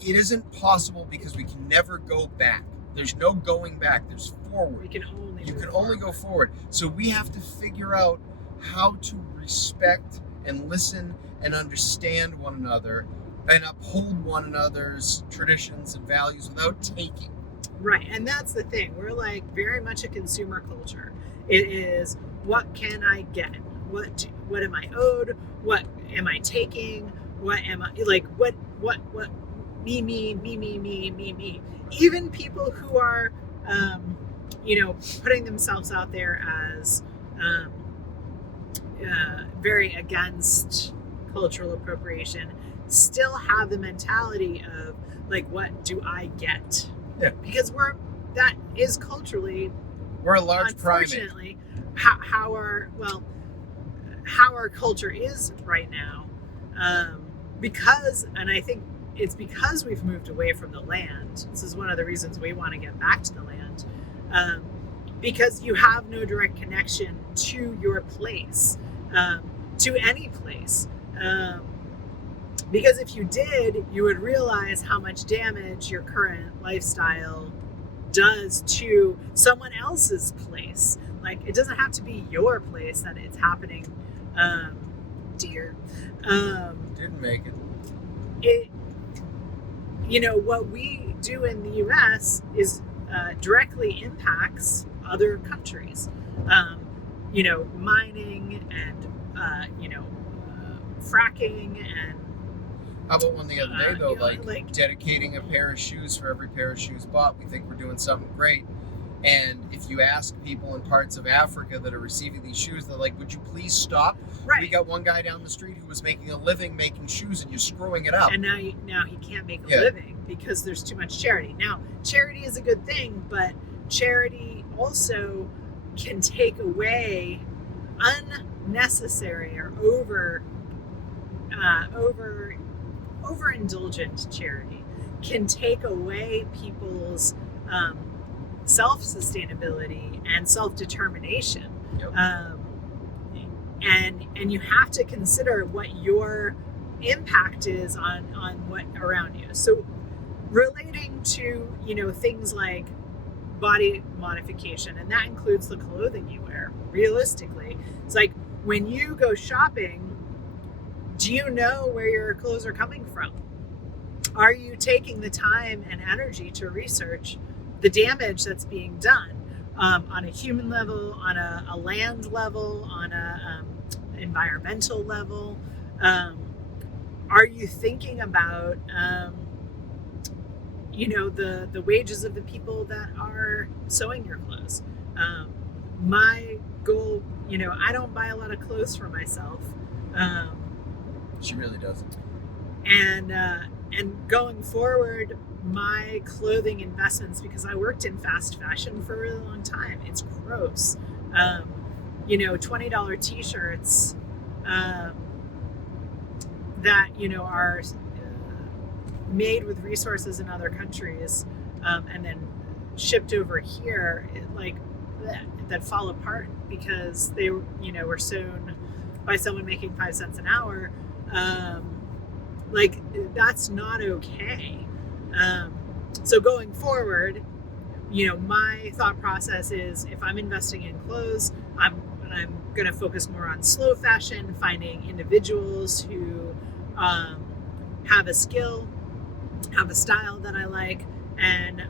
It isn't possible because we can never go back. There's no going back. There's forward. You can only go forward. So we have to figure out how to respect and listen and understand one another and uphold one another's traditions and values without taking. Right, and that's the thing. We're like very much a consumer culture. It is, what can I get? What am I owed? What am I taking? What am I like? What? Me. Even people who are, putting themselves out there as very against cultural appropriation still have the mentality of like, what do I get? Yeah. Because that is culturally, we're a large unfortunately, primate. how our culture is right now, and I think it's because we've moved away from the land. This is one of the reasons we want to get back to the land, because you have no direct connection to your place, to any place. Because if you did, you would realize how much damage your current lifestyle does to someone else's place. Like, it doesn't have to be your place that it's happening, dear. Didn't make it. What we do in the U.S. is directly impacts other countries. Mining and, fracking and. How about one the other day, though, like dedicating a pair of shoes for every pair of shoes bought? We think we're doing something great. And if you ask people in parts of Africa that are receiving these shoes, they're like, would you please stop? Right. We got one guy down the street who was making a living making shoes, and you're screwing it up. And now he can't make a living because there's too much charity. Now, charity is a good thing, but charity also can take away unnecessary or overindulgent charity can take away people's self-sustainability and self-determination. Yep. And you have to consider what your impact is on what around you. So relating to, things like body modification, and that includes the clothing you wear. Realistically, it's like when you go shopping, do you know where your clothes are coming from? Are you taking the time and energy to research the damage that's being done on a human level, on a land level, on a environmental level? Are you thinking about the wages of the people that are sewing your clothes? My goal, I don't buy a lot of clothes for myself. She really doesn't. And going forward, my clothing investments, because I worked in fast fashion for a really long time, it's gross. $20 t-shirts that are made with resources in other countries and then shipped over here, that fall apart because they were sewn by someone making 5 cents an hour. That's not okay. So going forward, my thought process is, if I'm investing in clothes, I'm going to focus more on slow fashion, finding individuals who have a skill, have a style that I like, and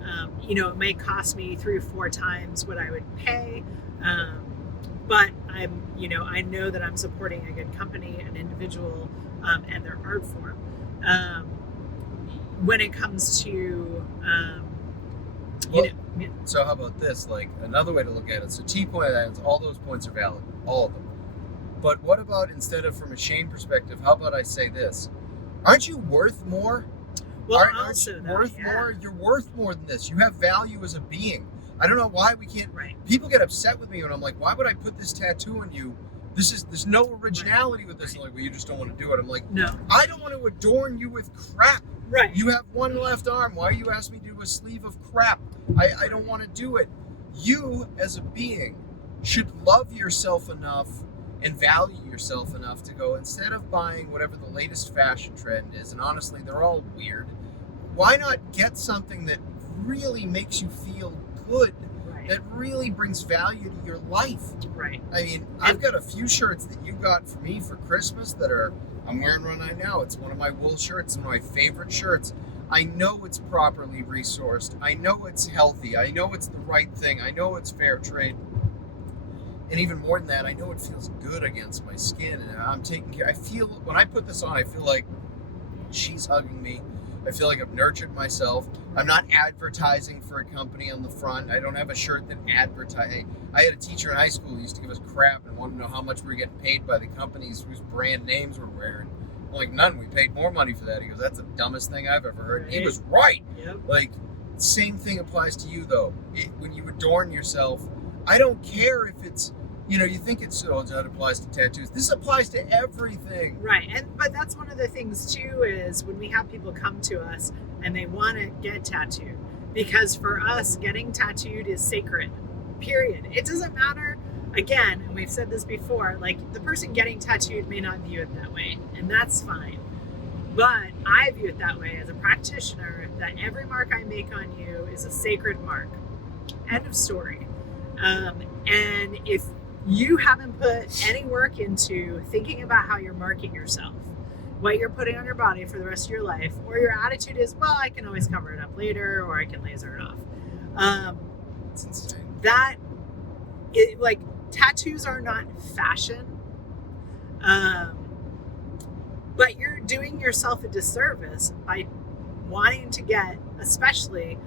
it may cost me 3 or 4 times what I would pay, but I know that I'm supporting a good company, an individual, and their art form. When it comes to so how about this? Like, another way to look at it. So T point items, all those points are valid, all of them. But what about, instead of from a shame perspective, how about I say this? Aren't you worth more? Well, aren't you worth more? You're worth more than this. You have value as a being. I don't know why we can't. Right. People get upset with me when I'm like, why would I put this tattoo on you? There's no originality with this. Right. Like, well, you just don't want to do it. I'm like, no, I don't want to adorn you with crap. Right. You have one left arm. Why are you asking me to do a sleeve of crap? I don't want to do it. You, as a being, should love yourself enough and value yourself enough to go, instead of buying whatever the latest fashion trend is, and honestly, they're all weird, why not get something that really makes you feel good, right, that really brings value to your life? Right. I mean, I've got a few shirts that you got for me for Christmas that I'm wearing one right now. It's one of my wool shirts, one of my favorite shirts. I know it's properly resourced. I know it's healthy. I know it's the right thing. I know it's fair trade. And even more than that, I know it feels good against my skin. And I'm taking care. When I put this on, I feel like she's hugging me. I feel like I've nurtured myself. I'm not advertising for a company on the front. I don't have a shirt that advertises. I had a teacher in high school who used to give us crap and wanted to know how much we were getting paid by the companies whose brand names we're wearing. I'm like, none. We paid more money for that. He goes, that's the dumbest thing I've ever heard. Right. He was right. Yep. Like, same thing applies to you, though. When you adorn yourself, I don't care if it's, you think that applies to tattoos. This applies to everything. Right. But that's one of the things, too, is when we have people come to us and they want to get tattooed. Because for us, getting tattooed is sacred, period. It doesn't matter. Again, and we've said this before, like, the person getting tattooed may not view it that way, and that's fine. But I view it that way as a practitioner, that every mark I make on you is a sacred mark. End of story. And if you haven't put any work into thinking about how you're marking yourself, what you're putting on your body for the rest of your life, or your attitude is, well, I can always cover it up later, or I can laser it off. It's insane. Tattoos are not fashion, but you're doing yourself a disservice by wanting to get, especially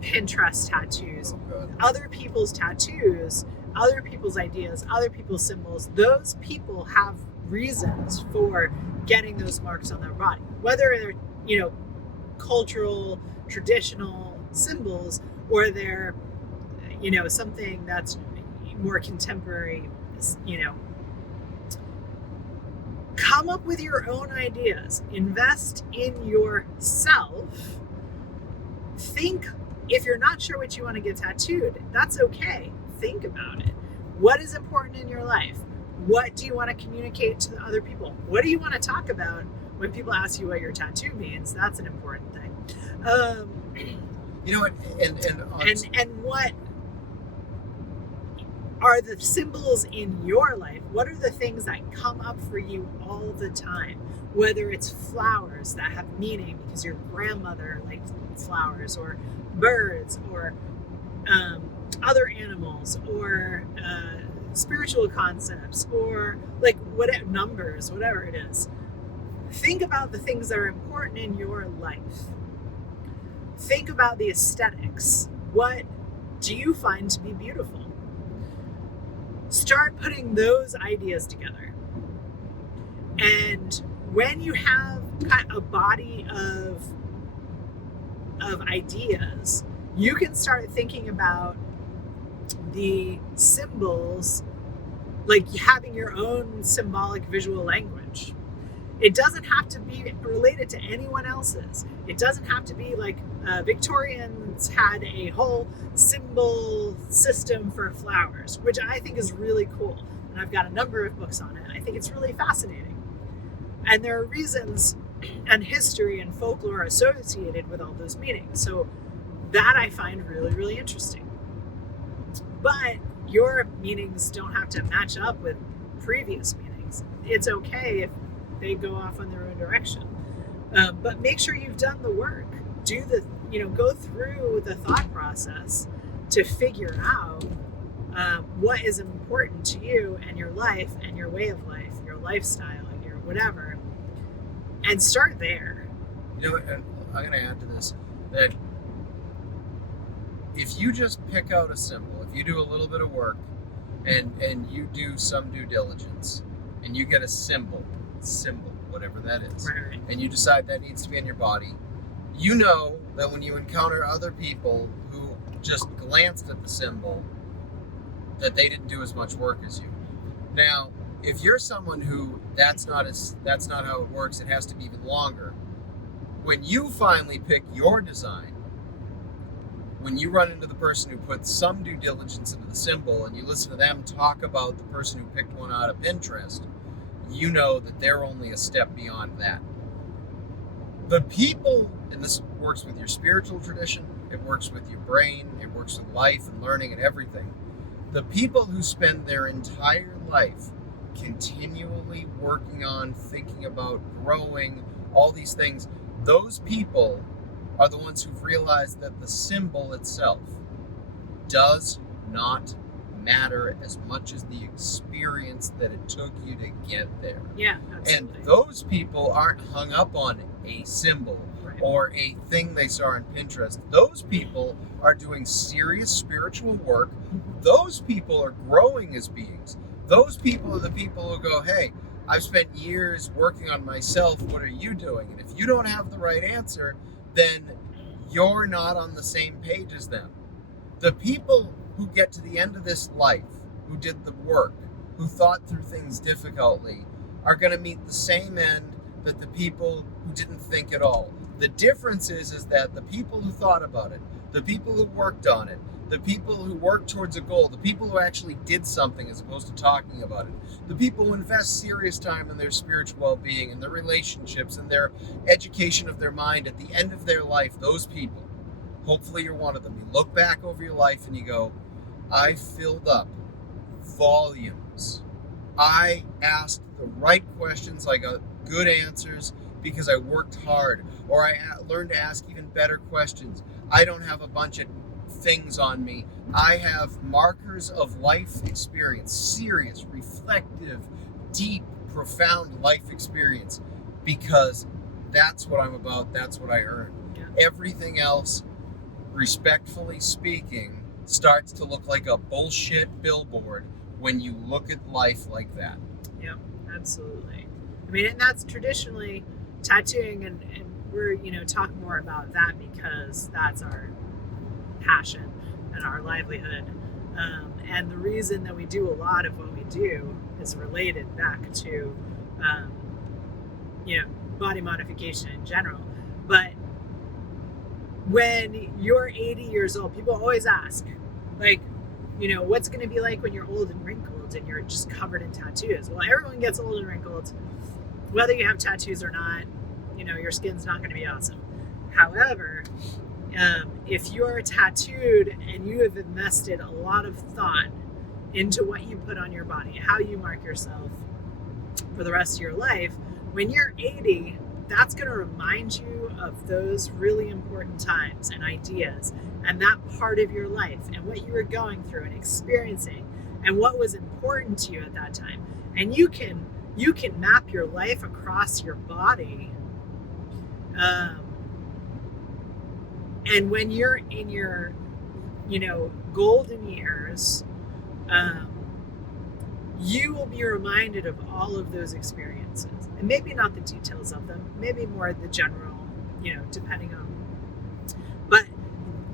Pinterest tattoos, other people's tattoos, other people's ideas, other people's symbols. Those people have reasons for getting those marks on their body, whether they're, cultural, traditional symbols, or they're, something that's more contemporary. Come up with your own ideas. Invest in yourself. Think, if you're not sure what you want to get tattooed, that's okay. Think about it. What is important in your life? What do you want to communicate to the other people? What do you want to talk about when people ask you what your tattoo means, that's an important thing. You know what? And what are the symbols in your life? What are the things that come up for you all the time? Whether it's flowers that have meaning because your grandmother liked flowers, or birds, or other animals, or spiritual concepts, or like whatever, numbers, whatever it is. Think about the things that are important in your life. Think about the aesthetics. What do you find to be beautiful? Start putting those ideas together. And when you have a body of ideas, you can start thinking about the symbols, like having your own symbolic visual language. It doesn't have to be related to anyone else's. It doesn't have to be like Victorians had a whole symbol system for flowers, which I think is really cool. And I've got a number of books on it. I think it's really fascinating. And there are reasons and history and folklore associated with all those meanings. So that I find really, really interesting. But your meanings don't have to match up with previous meanings. It's okay if they go off on their own direction. But make sure you've done the work. Go through the thought process to figure out what is important to you and your life and your way of life, your lifestyle, your whatever, and start there. You know what, I'm going to add to this, that if you just pick out a symbol, if you do a little bit of work and you do some due diligence and you get a symbol, whatever that is, right, and you decide that needs to be in your body, you know that when you encounter other people who just glanced at the symbol, that they didn't do as much work as you. Now, if you're someone who that's not how it works, it has to be even longer. When you finally pick your design, when you run into the person who put some due diligence into the symbol and you listen to them talk about the person who picked one out of Pinterest, you know that they're only a step beyond that. The people, and this works with your spiritual tradition, it works with your brain, it works with life and learning and everything. The people who spend their entire life continually working on, thinking about, growing, all these things, those people are the ones who've realized that the symbol itself does not matter as much as the experience that it took you to get there. Yeah, absolutely. And those people aren't hung up on a symbol, right, or a thing they saw on Pinterest. Those people are doing serious spiritual work. Those people are growing as beings. Those people are the people who go, hey, I've spent years working on myself. What are you doing? And if you don't have the right answer, then you're not on the same page as them. The people who get to the end of this life, who did the work, who thought through things difficultly, are going to meet the same end that the people who didn't think at all. The difference is that the people who thought about it, the people who worked on it, the people who worked towards a goal, the people who actually did something as opposed to talking about it, the people who invest serious time in their spiritual well-being and their relationships and their education of their mind at the end of their life, those people, hopefully you're one of them. You look back over your life and you go, I filled up volumes. I asked the right questions. I got good answers because I worked hard, or I learned to ask even better questions. I don't have a bunch of things on me. I have markers of life experience, serious, reflective, deep, profound life experience, because that's what I'm about. That's what I earned. Yeah. Everything else, respectfully speaking, starts to look like a bullshit billboard when you look at life like that. Yeah, absolutely. I mean, and that's traditionally tattooing, and we're, talk more about that because that's our passion and our livelihood. And the reason that we do a lot of what we do is related back to, body modification in general. But when you're 80 years old, people always ask, what's going to be like when you're old and wrinkled and you're just covered in tattoos? Well, everyone gets old and wrinkled whether you have tattoos or not, your skin's not going to be awesome. However, if you are tattooed and you have invested a lot of thought into what you put on your body, how you mark yourself for the rest of your life, when you're 80, that's going to remind you of those really important times and ideas and that part of your life and what you were going through and experiencing and what was important to you at that time. And you can map your life across your body. And when you're in your, golden years, you will be reminded of all of those experiences. And maybe not the details of them, maybe more the general, depending on. But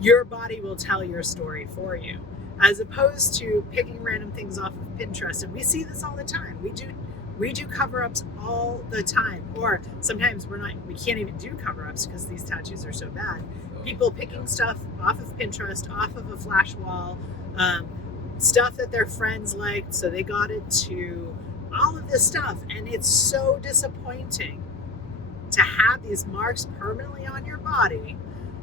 your body will tell your story for you, as opposed to picking random things off of Pinterest. And we see this all the time. We do cover-ups all the time. Or sometimes we can't even do cover-ups because these tattoos are so bad. People picking stuff off of Pinterest, off of a flash wall, stuff that their friends liked, so they got it too. All of this stuff. And it's so disappointing to have these marks permanently on your body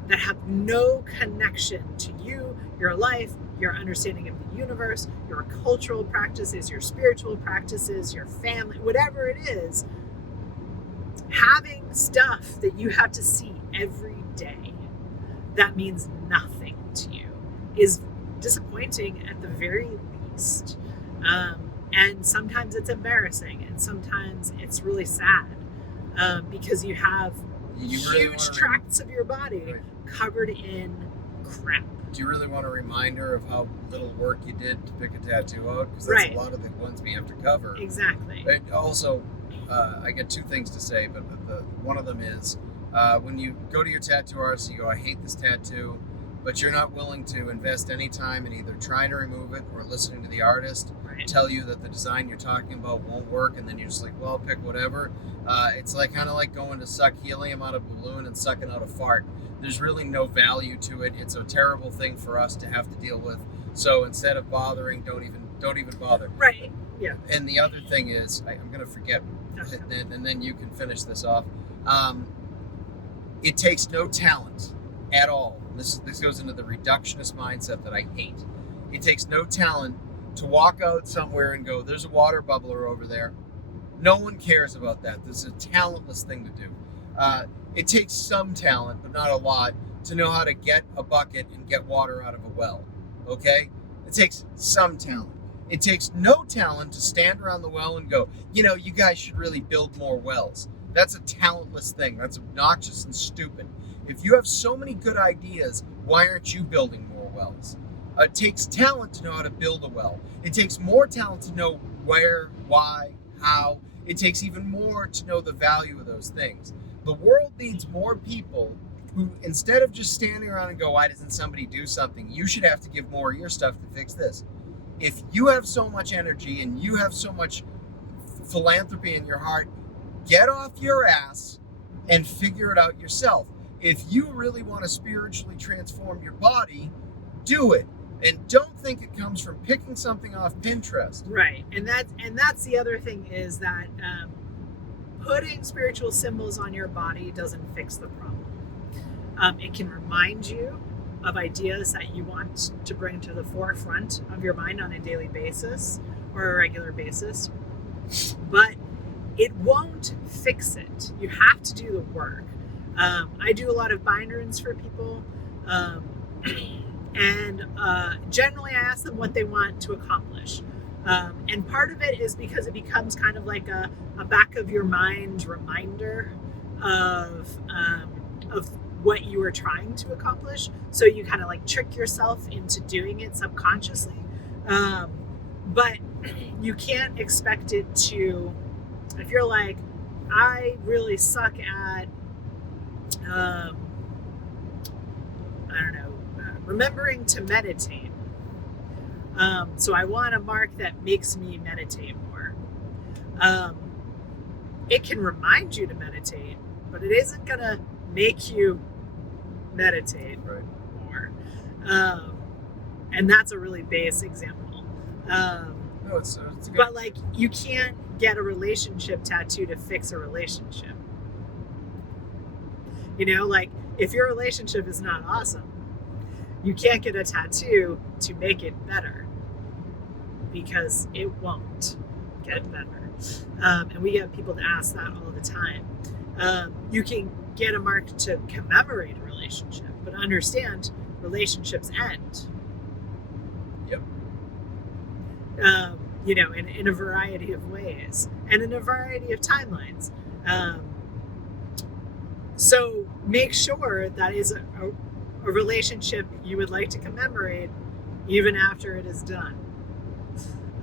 that have no connection to you, your life, your understanding of the universe, your cultural practices, your spiritual practices, your family, whatever it is. Having stuff that you have to see every day that means nothing to you is disappointing at the very least. And sometimes it's embarrassing, and sometimes it's really sad because you have huge tracts of your body covered in crap. Do you really want a reminder of how little work you did to pick a tattoo out? Because that's a lot of the ones we have to cover. Exactly. But also, I get two things to say, but one of them is when you go to your tattoo artist, you go, I hate this tattoo, but you're not willing to invest any time in either trying to remove it or listening to the artist tell you that the design you're talking about won't work, and then you're just like, well, I'll pick whatever. It's kind of like going to suck helium out of a balloon and sucking out a fart. There's really no value to it. It's a terrible thing for us to have to deal with. So instead of bothering, don't even bother. Right. Yeah. And the other thing is, I'm going to forget, and then you can finish this off. It takes no talent at all. This goes into the reductionist mindset that I hate. It takes no talent to walk out somewhere and go, there's a water bubbler over there. No one cares about that. This is a talentless thing to do. It takes some talent, but not a lot, to know how to get a bucket and get water out of a well. Okay? It takes some talent. It takes no talent to stand around the well and go, you guys should really build more wells. That's a talentless thing. That's obnoxious and stupid. If you have so many good ideas, why aren't you building more wells? It takes talent to know how to build a well. It takes more talent to know where, why, how. It takes even more to know the value of those things. The world needs more people who, instead of just standing around and go, why doesn't somebody do something? You should have to give more of your stuff to fix this. If you have so much energy and you have so much philanthropy in your heart, get off your ass and figure it out yourself. If you really want to spiritually transform your body, do it. And don't think it comes from picking something off Pinterest. Right. And that's the other thing is that putting spiritual symbols on your body doesn't fix the problem. It can remind you of ideas that you want to bring to the forefront of your mind on a daily basis or a regular basis, but it won't fix it. You have to do the work. I do a lot of bind runes for people, and generally I ask them what they want to accomplish. And part of it is because it becomes kind of like a back of your mind reminder of what you were trying to accomplish. So you kind of like trick yourself into doing it subconsciously. But you can't expect it to, if you're like, I really suck at, I don't know, remembering to meditate. So I want a mark that makes me meditate more. It can remind you to meditate, but it isn't going to make you meditate more. And that's a really base example. No, it's a good. But like, you can't get a relationship tattoo to fix a relationship. You know, like, if your relationship is not awesome, you can't get a tattoo to make it better, because it won't get better. And we get people to ask that all the time. You can get a mark to commemorate a relationship, but understand relationships end. Yep. You know, in a variety of ways and in a variety of timelines. So make sure that is a relationship you would like to commemorate even after it is done.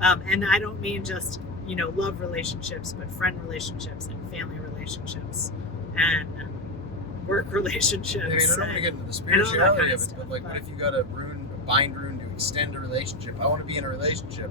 And I don't mean just, you know, love relationships, but friend relationships and family relationships and work relationships. I mean, I don't want to get into the spirituality of it, but like, what if you got a bind rune to extend a relationship? I want to be in a relationship.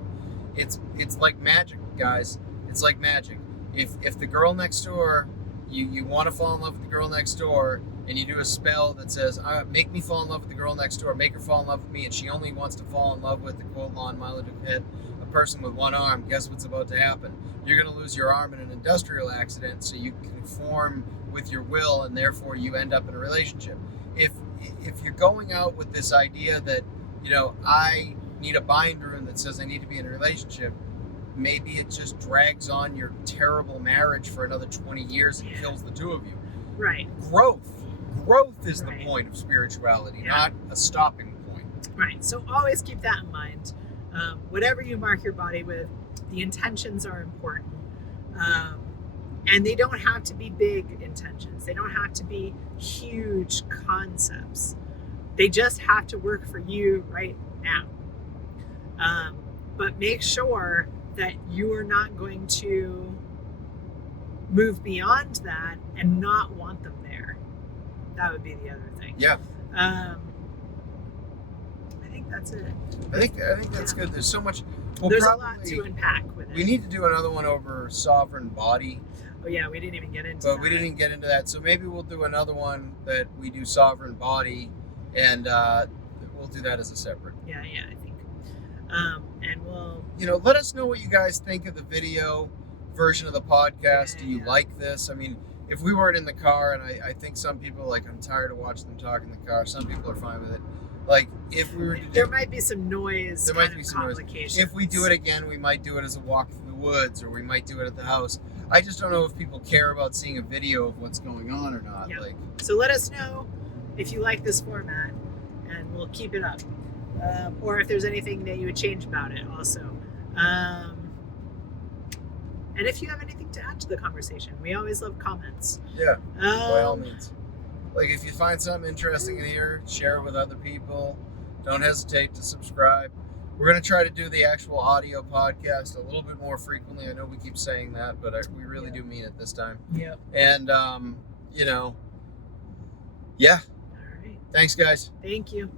It's like magic, guys. It's like magic. If the girl next door, you want to fall in love with the girl next door, and you do a spell that says, make me fall in love with the girl next door, make her fall in love with me, and she only wants to fall in love with, the quote, Lon Milo Duquette, a person with one arm, guess what's about to happen? You're going to lose your arm in an industrial accident, so you conform with your will, and therefore you end up in a relationship. If you're going out with this idea that, you know, I need a bind rune that says I need to be in a relationship, maybe it just drags on your terrible marriage for another 20 years and kills the two of you. Right. Growth is the point of spirituality, not a stopping point. Right. So always keep that in mind. Whatever you mark your body with, the intentions are important. And they don't have to be big intentions. They don't have to be huge concepts. They just have to work for you right now. But make sure that you are not going to move beyond that and not want them there. That would be the other thing. Yeah. I think that's it. I think that's good. There's so much. There's a lot to unpack with it. We need to do another one over sovereign body. Oh yeah, we didn't even get into that. But we didn't even get into that. So maybe we'll do another one that we do sovereign body, and we'll do that as a separate. Yeah, I think. And we'll... You know, let us know what you guys think of the video version of the podcast. Do you like this? I mean, if we weren't in the car, and I think some people, like, I'm tired of watching them talk in the car. Some people are fine with it. Like, if we were to do... There might be some noise. There might be some noise. If we do it again, we might do it as a walk through the woods, or we might do it at the house. I just don't know if people care about seeing a video of what's going on or not. Yeah. Like, so let us know if you like this format, and we'll keep it up. Or if there's anything that you would change about it also. And if you have anything to add to the conversation, we always love comments. Yeah, by all means. Like, if you find something interesting in here, share it with other people. Don't hesitate to subscribe. We're going to try to do the actual audio podcast a little bit more frequently. I know we keep saying that, but we really do mean it this time. Yeah. And, you know, yeah. All right. Thanks, guys. Thank you.